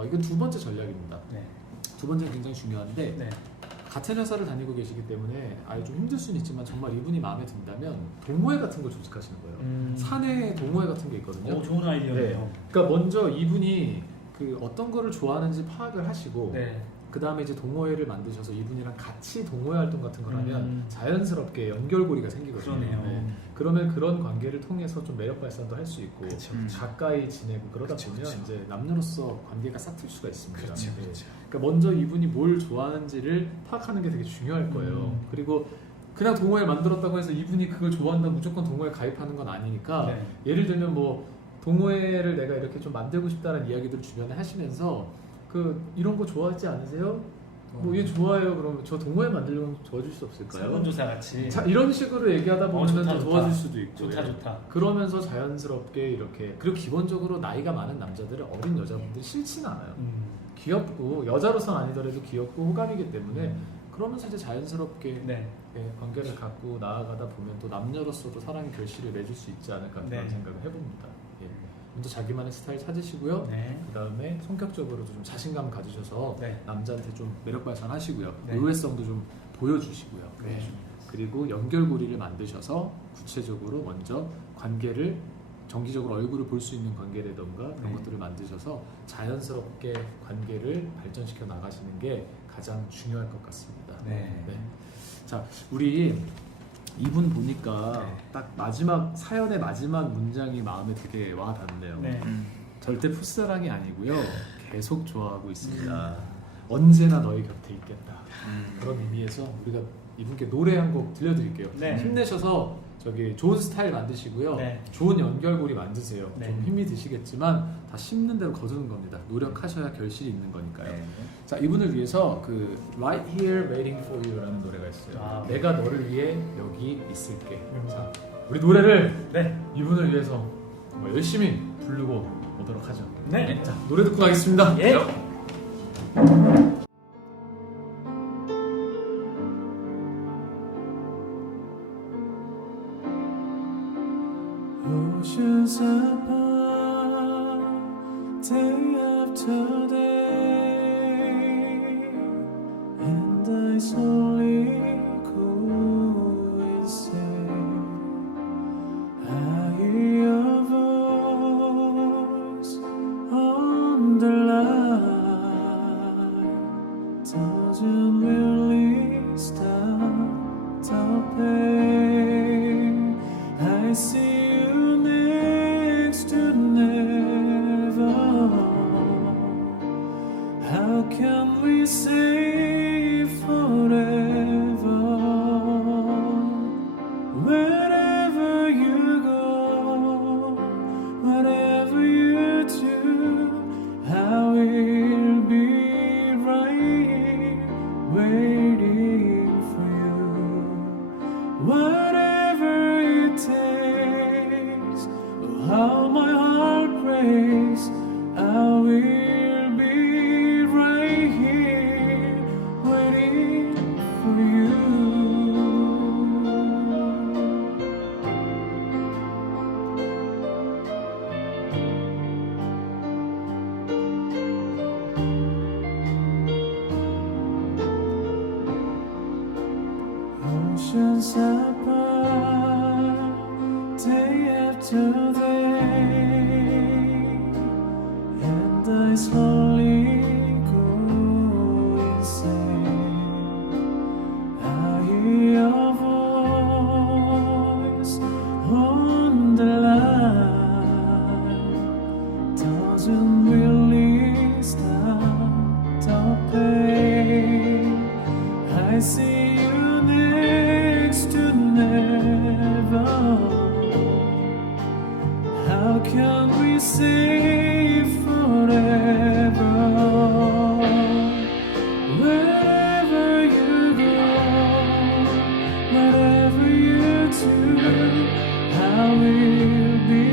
이건 두 번째 전략입니다. 네. 두 번째는 굉장히 중요한데 네. 같은 회사를 다니고 계시기 때문에 좀 힘들 수는 있지만 정말 이분이 마음에 든다면 동호회 같은 걸 조직하시는 거예요. 사내 동호회 같은 게 있거든요. 오, 좋은 아이디어네요. 그러니까 먼저 이분이 그 어떤 거를 좋아하는지 파악을 하시고 네. 그 다음에 이제 동호회를 만드셔서 이분이랑 같이 동호회 활동 같은 걸 하면 음. 자연스럽게 연결고리가 생기거든요. 그러네요. 네. 그러면 그런 관계를 통해서 좀 매력 발산도 할 수 있고 그쵸, 그쵸. 가까이 지내고 그러다 그쵸, 보면 그쵸. 이제 남녀로서 관계가 싹 틀 수가 있습니다. 그렇죠. 네. 그렇죠. 그러니까 먼저 이분이 뭘 좋아하는지를 파악하는 게 되게 중요할 거예요. 그리고 그냥 동호회 만들었다고 해서 이분이 그걸 좋아한다고 무조건 동호회 가입하는 건 아니니까 네. 예를 들면 뭐 동호회를 내가 이렇게 좀 만들고 싶다는 이야기들을 주변에 하시면서 이런 거 좋아하지 않으세요? 뭐 얘 좋아해요. 그러면 저 동호회 만들려면 도와줄 수 없을까요? 설문조사 같이. 자, 이런 식으로 얘기하다 보면 좋다, 또 좋다. 도와줄 수도 있고 좋다 좋다. 그러면서 자연스럽게 이렇게 그리고 기본적으로 나이가 많은 남자들은 어린 여자분들이 싫지는 않아요. 귀엽고 여자로서는 아니더라도 귀엽고 호감이기 때문에 그러면서 이제 자연스럽게 네. 관계를 갖고 나아가다 보면 또 남녀로서도 사랑의 결실을 맺을 수 있지 않을까 그런 네. 생각을 해봅니다. 예. 먼저 자기만의 스타일 찾으시고요. 네. 그 다음에 성격적으로도 좀 자신감 가지셔서 네. 남자한테 좀 매력 발산하시고요. 네. 의외성도 좀 보여주시고요. 네. 그리고 연결고리를 만드셔서 구체적으로 먼저 관계를 정기적으로 얼굴을 볼 수 있는 관계라던가 그런 네. 것들을 만드셔서 자연스럽게 관계를 발전시켜 나가시는 게 가장 중요할 것 같습니다. 네. 자, 우리 이분 보니까 네. 딱 마지막 사연의 마지막 문장이 마음에 되게 와 닿네요. 네. 절대 풋사랑이 아니고요. 계속 좋아하고 있습니다. 언제나 너희 곁에 있겠다. 그런 의미에서 우리가 이분께 노래 한 곡 들려드릴게요. 네. 힘내셔서 저기 좋은 스타일 만드시고요. 네. 좋은 연결고리 만드세요. 네. 좀 힘이 드시겠지만 다 심는 대로 거두는 겁니다. 노력하셔야 결실이 있는 거니까요. 네. 자, 이분을 위해서 그 Right Here Waiting For You라는 노래가 있어요. 아. 내가 너를 위해 여기 있을게. 자, 우리 노래를 네. 이분을 위해서 열심히 부르고 오도록 하죠. 네. 자, 노래 듣고 가겠습니다. 예. Oceans apart, day after day, and I slowly go insane. I hear your voice on the line, doesn't really stop the pain. I see you next to never. How can we say forever? Wherever you go, whatever you do, I will be right here waiting for you. Whatever it takes, oh, how my heart breaks, I will be right here waiting for you. Oceans apart, day after day, and I slowly go insane. I hear your voice on the line, doesn't really stop the pain. I see you next to never. How can we say forever? Wherever you go, whatever you do, I will be